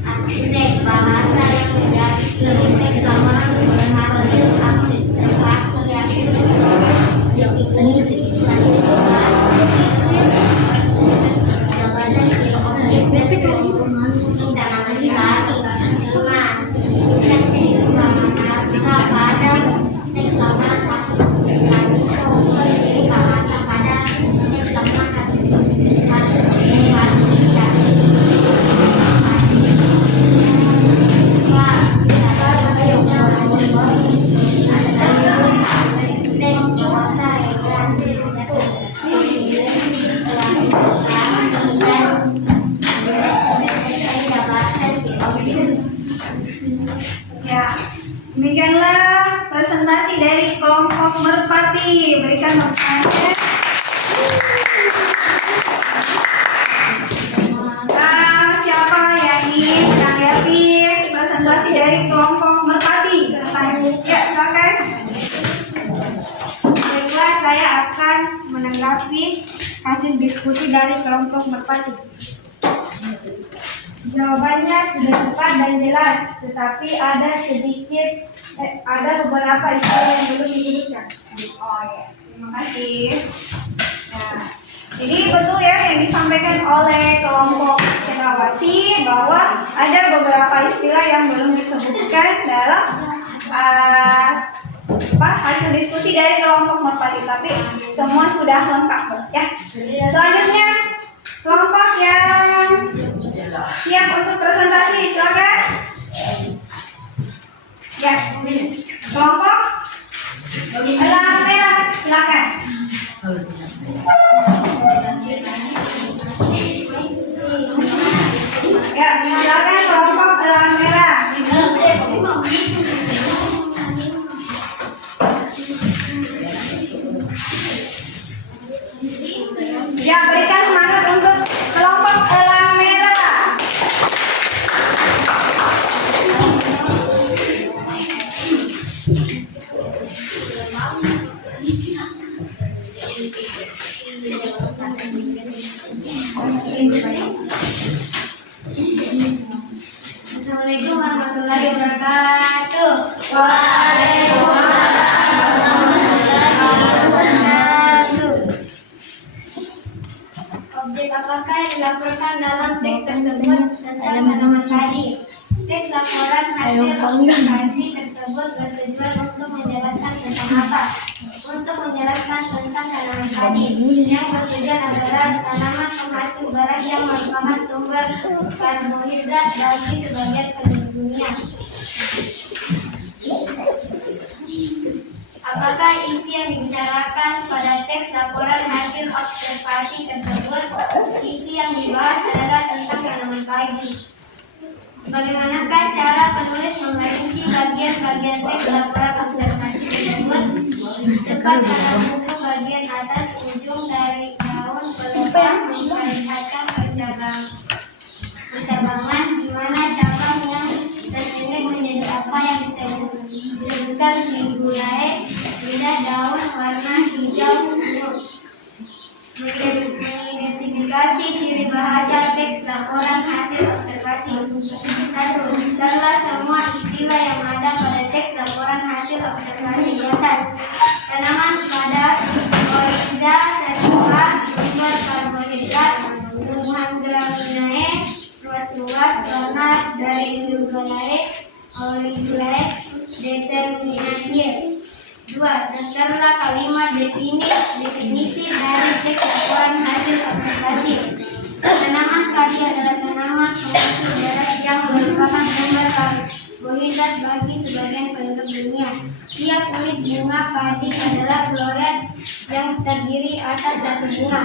aspek bahasa yang menjadi ciri teks laporan hasil observasi, yaitu definisi, klasifikasi, jabatan, ciri objek, dan produksi tanaman padi. 5. Bahasa pada teks laporan hasil observasi. Ciri bahasa pada teks laporan hasil observasi. Ya, demikianlah presentasi dari kelompok merpati. Berikan tepuk tangan. Siapa yang ingin menanggapi presentasi dari kelompok merpati? Ya, silakan. Baiklah, saya akan menanggapi hasil diskusi dari kelompok merpati. Jawabannya sudah tepat dan jelas, tetapi ada beberapa istilah yang belum disebutkan. Oh ya, terima kasih. Nah, jadi betul ya yang disampaikan oleh kelompok cendrawasih bahwa ada beberapa istilah yang belum disebutkan dalam hasil diskusi dari kelompok merpati, tapi semua sudah lengkap ya. Selanjutnya kelompok yang siap untuk presentasi, silakan. Ya, kelompok elang merah, silakan. Ya, silakan kelompok elang merah. Ya, berikan semangat untuk kelompok elang merah. Assalamualaikum warahmatullahi wabarakatuh. Objek apakah yang dilaporkan dalam teks tersebut tentang tanaman tadi? Teks laporan hasil observasi tersebut bertujuan untuk menjelaskan tentang apa? Untuk menjelaskan tentang tanaman tadi. Yang bertujuan adalah tanaman penghasil beras yang merupakan sumber karbohidrat bagi sebagian penduduk dunia. Apakah isi yang dibicarakan pada teks laporan hasil observasi tersebut? Isi yang dibahas adalah tentang tanaman padi. Bagaimanakah cara penulis memperinci bagian-bagian teks laporan observasi tersebut? Cepat pada buku bagian atas ujung dari daun peluang memperlihatkan percabangan di mana cabang yang terpendek menjadi apa yang bisa disebutkan ligulae, lidah daun warna hijau ungu. Mengidentifikasi ciri bahasa teks laporan hasil observasi. 1. Daftarlah semua istilah yang ada pada teks laporan hasil observasi di atas. Tanaman pada orida setua, sumber karbohidrat, tumbuhan graminae, luas-luas, warna dari Auriculae, determinantie. 2. Daftarlah kalimat definisi dari teks laporan hasil observasi. Tanaman padi adalah tanaman penghasil beras yang merupakan sumber karbohidrat bagi sebagian penduduk dunia. Tiap unit bunga padi adalah floret yang terdiri atas satu bunga.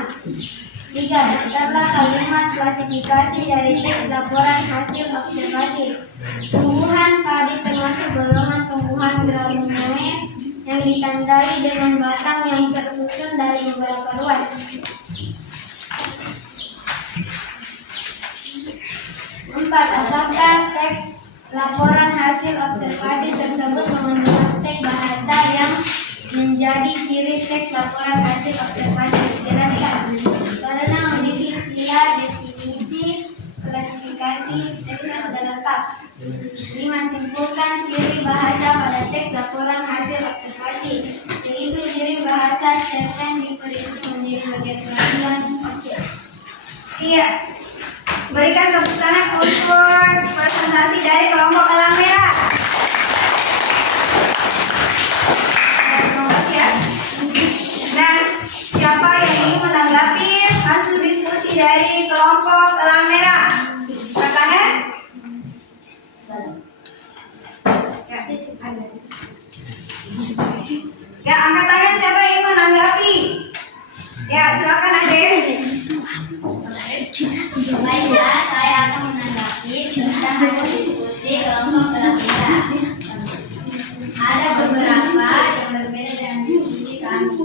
3. Daftarlah kalimat klasifikasi dari teks laporan hasil observasi. Tumbuhan padi termasuk golongan tumbuhan graminae yang ditandai dengan batang yang tersusun dari beberapa ruas. 4. Apakah teks laporan hasil observasi tersebut mengandung aspek bahasa yang menjadi ciri teks laporan hasil observasi? Jelaskan. Karena memiliki istilah, definisi, klasifikasi, teksnya sudah lengkap. 5. Simpulkan ciri bahasa pada teks laporan hasil observasi, yaitu ciri bahasa cerpen diperinci menjadi bagian perhatian objek. Iya. Berikan tepuk tangan untuk presentasi dari kelompok Elang Merah. Terima kasih ya. Dan siapa yang ingin menanggapi hasil diskusi dari kelompok Elang Merah? Angkat tangan. Ya, angkat tangan siapa yang ingin menanggapi? Ya, silakan Ade. Baiklah, saya akan menanggapi tentang hasil diskusi kelompok Elang Merah. Ada beberapa yang berbeda dengan diskusi kami.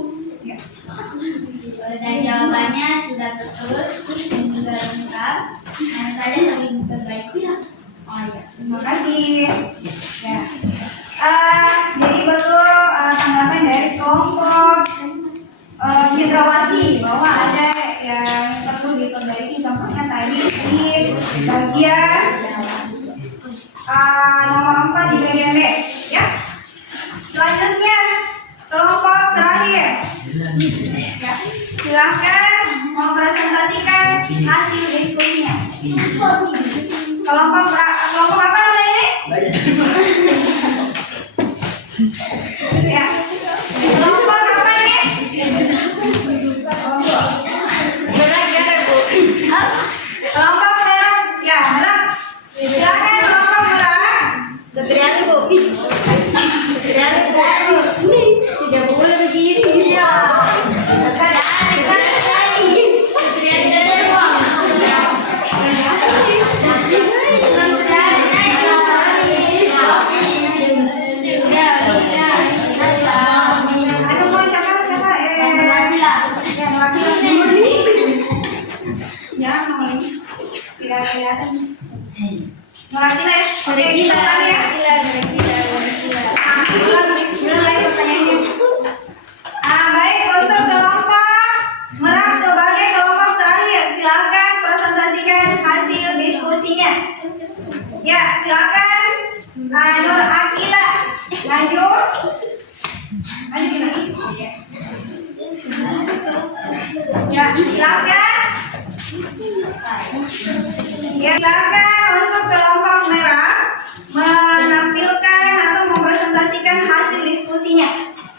Dan jawabannya sudah betul dan juga lengkap. Hanya saja kami memperbaiki. Oh iya, Terima kasih. Ya. Jadi betul tanggapan dari kelompok Cendrawasih bahwa ada yang perlu diperbaiki. Contohnya tadi di bagian nomor 4 di bagian B. Ya. Selanjutnya kelompok terakhir. Ya. Silahkan mempresentasikan hasil diskusinya. Kelompok apa namanya ini? Ya. Kelompok apa ini? Kelompok merah. Ya, merah. Silakan kelompok merah. Sebenarnya Bu. Tidak boleh begitu. Iya. Aduh, mau siapa? Ya, mewakili. Ya, mewakili. Tidak kelihatan. Mewakili. Oke, kita kan ya. Ulang lagi pertanyaannya. Baik, untuk kelompok Maju. Maju gini. Ya, silakan. Ya, silakan untuk kelompok merah menampilkan atau mempresentasikan hasil diskusinya.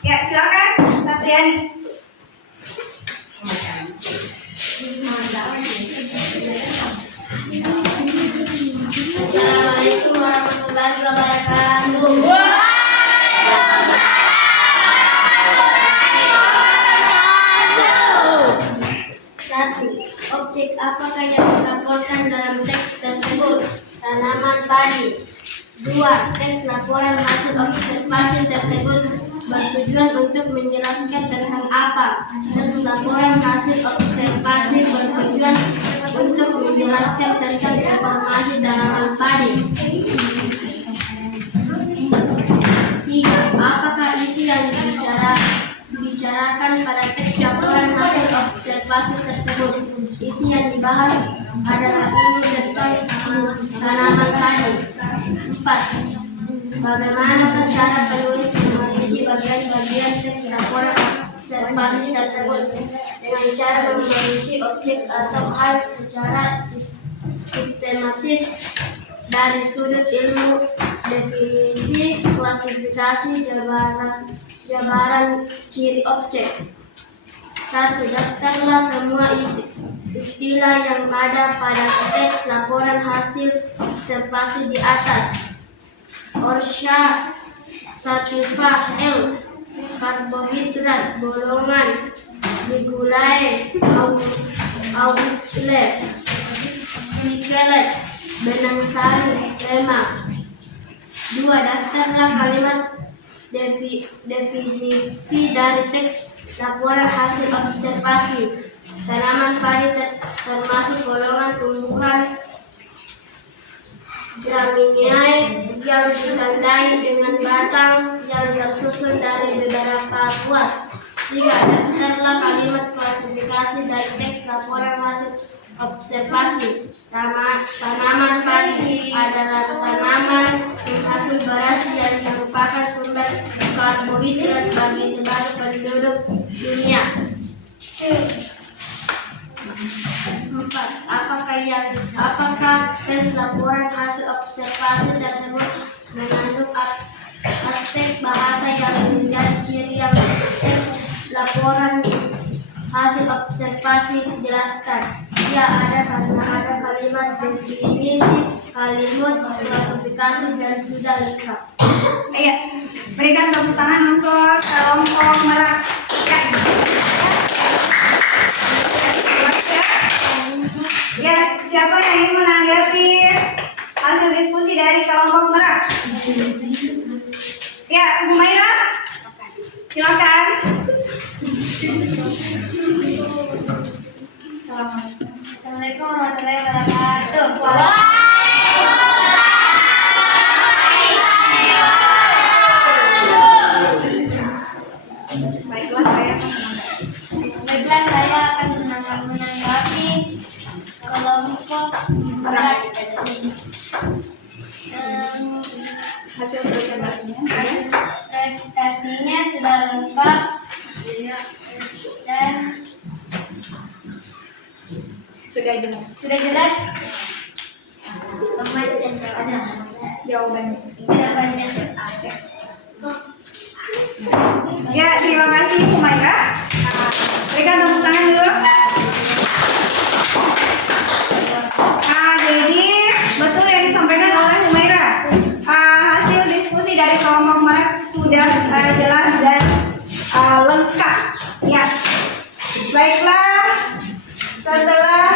Ya, silakan Satriani. Assalamualaikum warahmatullahi wabarakatuh. Satu, objek apakah yang dilaporkan dalam teks tersebut? Tanaman padi. 2. Teks laporan hasil observasi tersebut bertujuan untuk menjelaskan tentang apa? Teks laporan hasil observasi bertujuan untuk menjelaskan tentang informasi tanaman padi. 3. Apakah isi yang dibicarakan pada teks laporan hasil observasi tersebut? Isi yang dibahas adalah ilmu tentang tanaman padi. 4. Bagaimana cara penulis merinci bagian-bagian teks laporan observasi tersebut dengan cara merinci objek atau hal secara sistematis dari sudut ilmu, definisi, klasifikasi, jabaran ciri objek. 1. Daftarlah semua istilah yang ada pada teks laporan hasil observasi di atas. Orsa, sativa, L, karbohidrat, bolongan, digulai, auxiliar, spikelet, benang sari, lemak. 2. Daftarlah kalimat definisi dari teks laporan hasil observasi. Tanaman padi termasuk golongan tumbuhan Gramineae yang ditandai dengan batang yang tersusun dari beberapa kuas. 3. Daftarlah kalimat klasifikasi dari teks laporan hasil observasi. Tanaman padi adalah tanaman penghasil beras yang merupakan sumber karbohidrat bagi sebagian penduduk dunia. 4. Apakah tes laporan hasil observasi tersebut mengandung aspek bahasa yang menjadi ciri yang tes laporan hasil observasi dijelaskan? Ya, ada karena ada kalimat definisi, kalimat klasifikasi dan sudah lengkap. Iya, berikan tepuk tangan untuk kelompok merah. Ya, siapa yang ingin menanggapi hasil diskusi dari kelompok merah? Ya, Bu Maira, silakan. Assalamualaikum warahmatullahi wabarakatuh. Baiklah, saya akan menanggapi kelompok merah. hasil presentasinya. Presentasinya sudah lengkap dan Sudah jelas. sudah jelas. Jawabannya. Jawabannya. Ya, terima kasih Bu Maira. Berikan tepuk tangan dulu. Nah, jadi betul yang disampaikan oleh Bu Maira. Hasil diskusi dari kelompok merah sudah jelas dan lengkap. Ya, baiklah. Setelah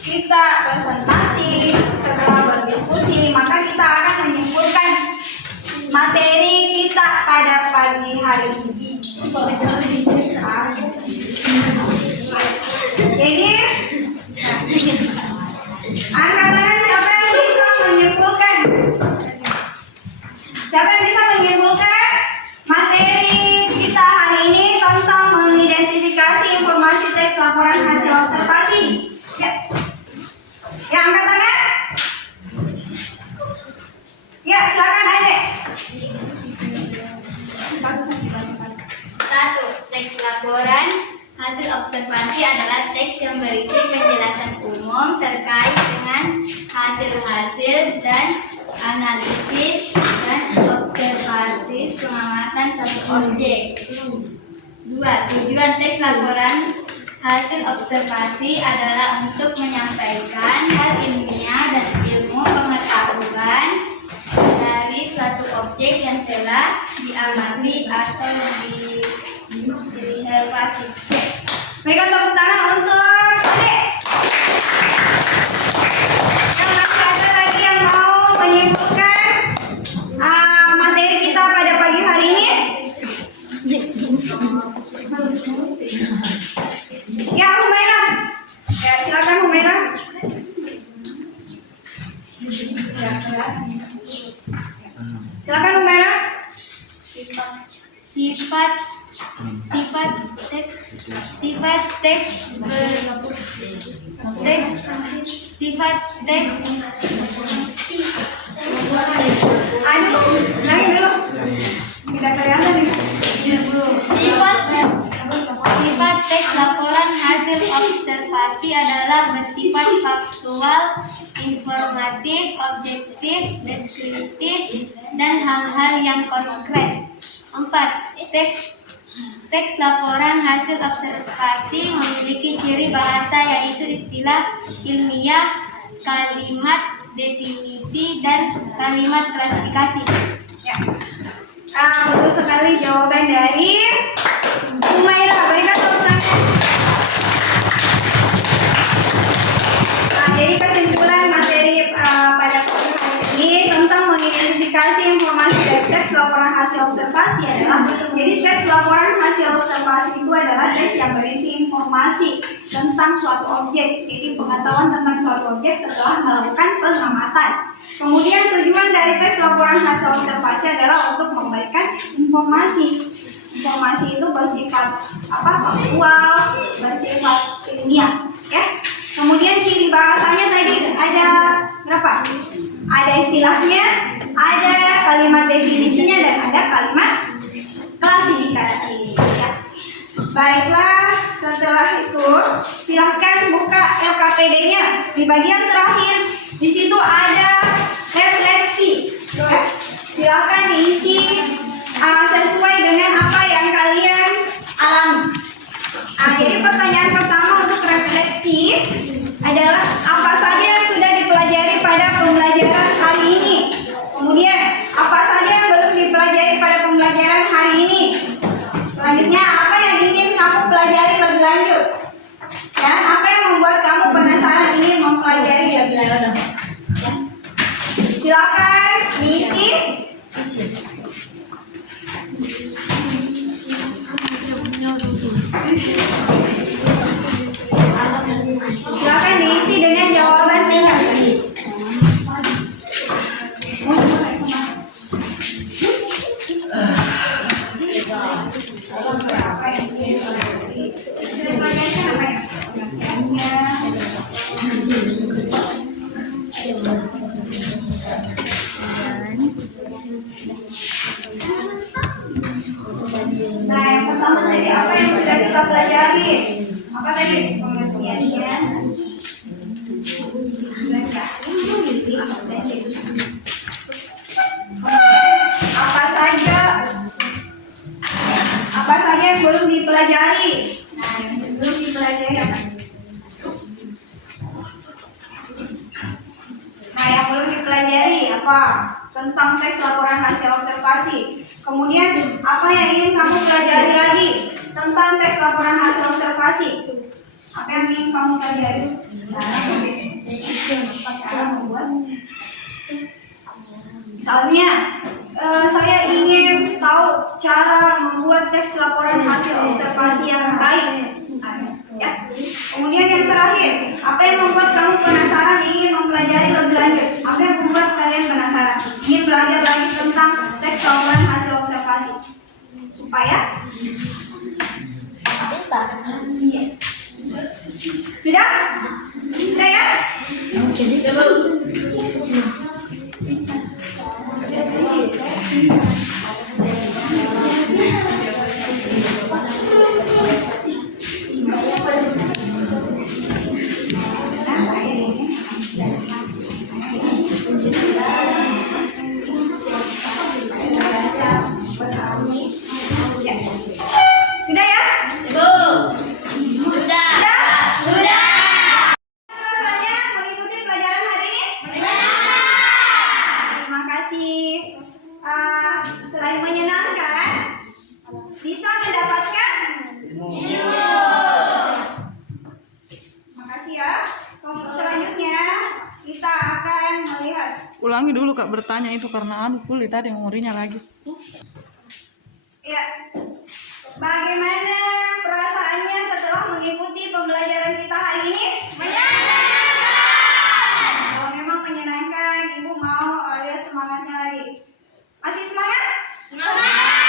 kita presentasi, setelah berdiskusi, maka kita akan menyimpulkan materi kita pada pagi hari ini. Jadi, angkat tangan siapa yang bisa menyimpulkan? Siapa yang bisa menyimpulkan materi kita hari ini tentang mengidentifikasi informasi teks laporan hasil observasi? Ya, ya angkat tangan. Ya, silakan Adek. observasi adalah teks yang berisi penjelasan umum terkait dengan hasil-hasil dan analisis dan observasi pengamatan satu objek. 2. Tujuan teks laporan hasil observasi adalah untuk menyampaikan hal ilmiah dan ilmu pengetahuan dari suatu objek yang telah diamati atau diobservasi. Berikan tepuk tangan untuk adik. Dan masih ada lagi yang mau menyimpulkan materi kita pada pagi hari ini? Ya, Humairah. Ya, silakan Humairah. Silakan Humairah. Sifat teks Aduh, ulangin dulu. Tidak kelihatan nih. Sifat teks laporan hasil observasi adalah bersifat faktual, informatif, objektif, deskriptif, dan hal-hal yang konkret. 4. Teks laporan hasil observasi memiliki ciri bahasa yaitu istilah ilmiah, kalimat definisi, dan kalimat klasifikasi. Ya. Betul sekali jawaban dari Humairah. Berikan tepuk tangan. Jadi kesimpulan materi pada pagi hari ini tentang mengidentifikasi informasi dari teks laporan hasil observasi adalah, jadi teks laporan hasil observasi itu adalah teks yang berisi informasi tentang suatu objek, jadi pengetahuan tentang suatu objek setelah melakukan pengamatan. Kemudian tujuan dari teks laporan hasil observasi adalah untuk memberikan informasi. Informasi itu bersifat faktual, bersifat ilmiah, ya. Kemudian ciri bahasanya tadi ada berapa? Ada istilahnya, ada kalimat definisinya, dan ada kalimat klasifikasi. Ya. Baiklah, setelah itu silahkan buka LKPD-nya. Di bagian terakhir, di situ ada refleksi. Ya. Silahkan diisi sesuai dengan apa yang kalian alami. Jadi pertanyaan pertama untuk refleksi adalah apa saja yang sudah dipelajari pada pembelajaran hari ini. Kemudian apa saja yang belum dipelajari pada pembelajaran hari ini. Selanjutnya apa yang ingin kamu pelajari lebih lanjut. Dan apa yang membuat kamu penasaran ingin mempelajari lebih lanjut. Ya. Silakan diisi. Silakan diisi dengan jawaban singkat. Nah, yang pertama tadi apa yang sudah kita pelajari? Apa tadi? Pengertiannya. Apa saja yang belum dipelajari? Nah, yang belum dipelajari apa? Nah, yang belum dipelajari apa? Tentang teks laporan hasil observasi. Kemudian apa yang ingin kamu pelajari lagi tentang teks laporan hasil observasi? Apa yang ingin kamu pelajari? Misalnya, saya ingin tahu cara membuat teks laporan hasil observasi yang baik. Ya. Kemudian yang terakhir, apa yang membuat kamu penasaran ingin mempelajari lebih lanjut? Apa yang membuat kalian penasaran ingin belajar lagi tentang teks laporan hasil observasi? Supaya yes. Sudah? Sudah ya? ulangi dulu Kak bertanya itu karena kulit tadi memorinya lagi. Ya. Bagaimana perasaannya setelah mengikuti pembelajaran kita hari ini? Kalau memang menyenangkan, Ibu mau lihat semangatnya lagi. Masih semangat? Semangat, semangat?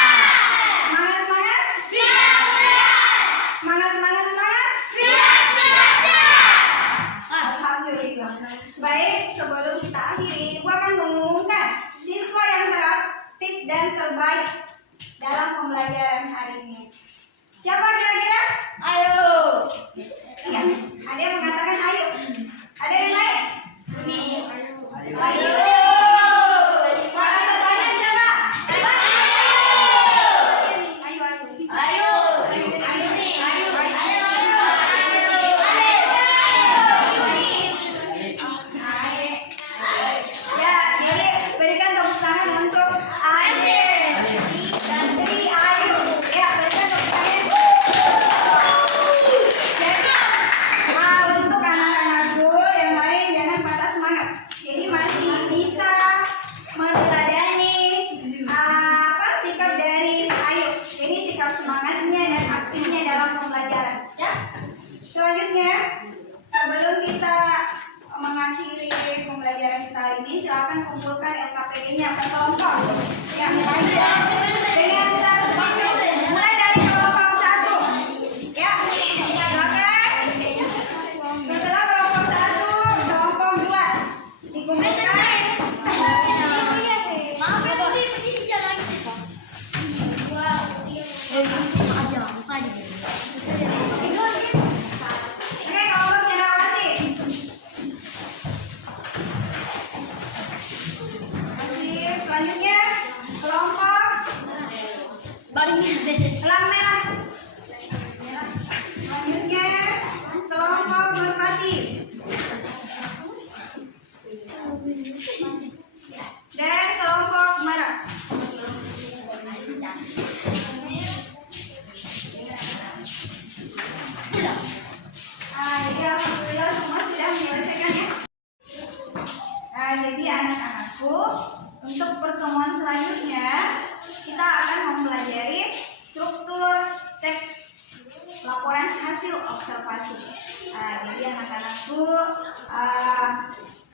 Semangat, semangat, semangat? Alhamdulillah. Baik, sebelum kita akhiri, Ibu akan mengumumkan siswa yang teraktif dan terbaik dalam pembelajaran hari ini. Siapa kira-kira? Iya, ada yang mengatakan ayo. Ada yang lain? Suara terbanyak siapa? Ya, jadi berikan tepuk tangan untuk Ade dan Sri Ayu. Ya, berikan tepuk tangan. Jadi, untuk anak-anakku yang lain jangan patah semangat. Jadi masih bisa meneladani sikap dari Ayu. Jadi sikap semangatnya dan aktifnya dalam pembelajaran. Ya. Selanjutnya, sebelum kita mengakhiri pembelajaran kita hari ini, silakan kumpulkan LKPD-nya ke kelompok. Ya, lanjut dengan tertib. Mulai dari kelompok 1. Ya, silakan. Setelah kelompok 1, kelompok 2 dikumpulkan. Oke, kelompok generasi. Selanjutnya kelompok elang merah. Selanjutnya kelompok merpati dan kelompok merah. Jadi alhamdulillah semua sudah menyelesaikan ya. Jadi anak-anakku, untuk pertemuan selanjutnya kita akan mempelajari struktur teks laporan hasil observasi. Jadi anak-anakku,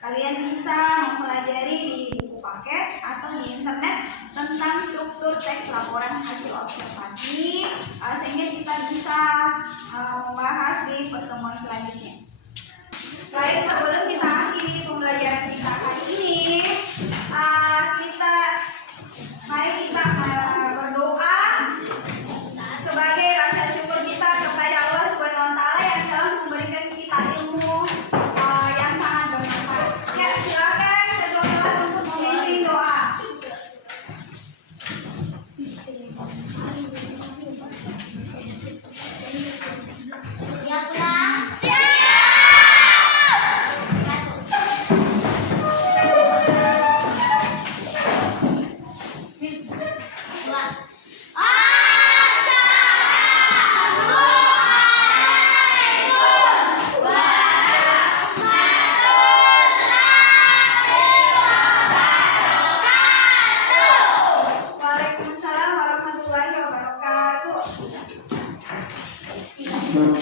kalian bisa mempelajari di buku paket atau di internet tentang struktur teks laporan hasil observasi, sehingga kita bisa membahas di pertemuan selanjutnya. Baik, sebelum kita akhiri pembelajaran kita hari ini, mari kita berdoa sebagai rasa syukur kita kepada Allah Subhanahu wa taala yang telah memberikan kita ilmu yang sangat bermanfaat. Ya, silakan ketua kelas untuk memimpin doa. Ya, pulang. Waalaikumsalam warahmatullahi wabarakatuh. Terima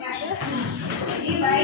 kasih Anissa. Jadi baik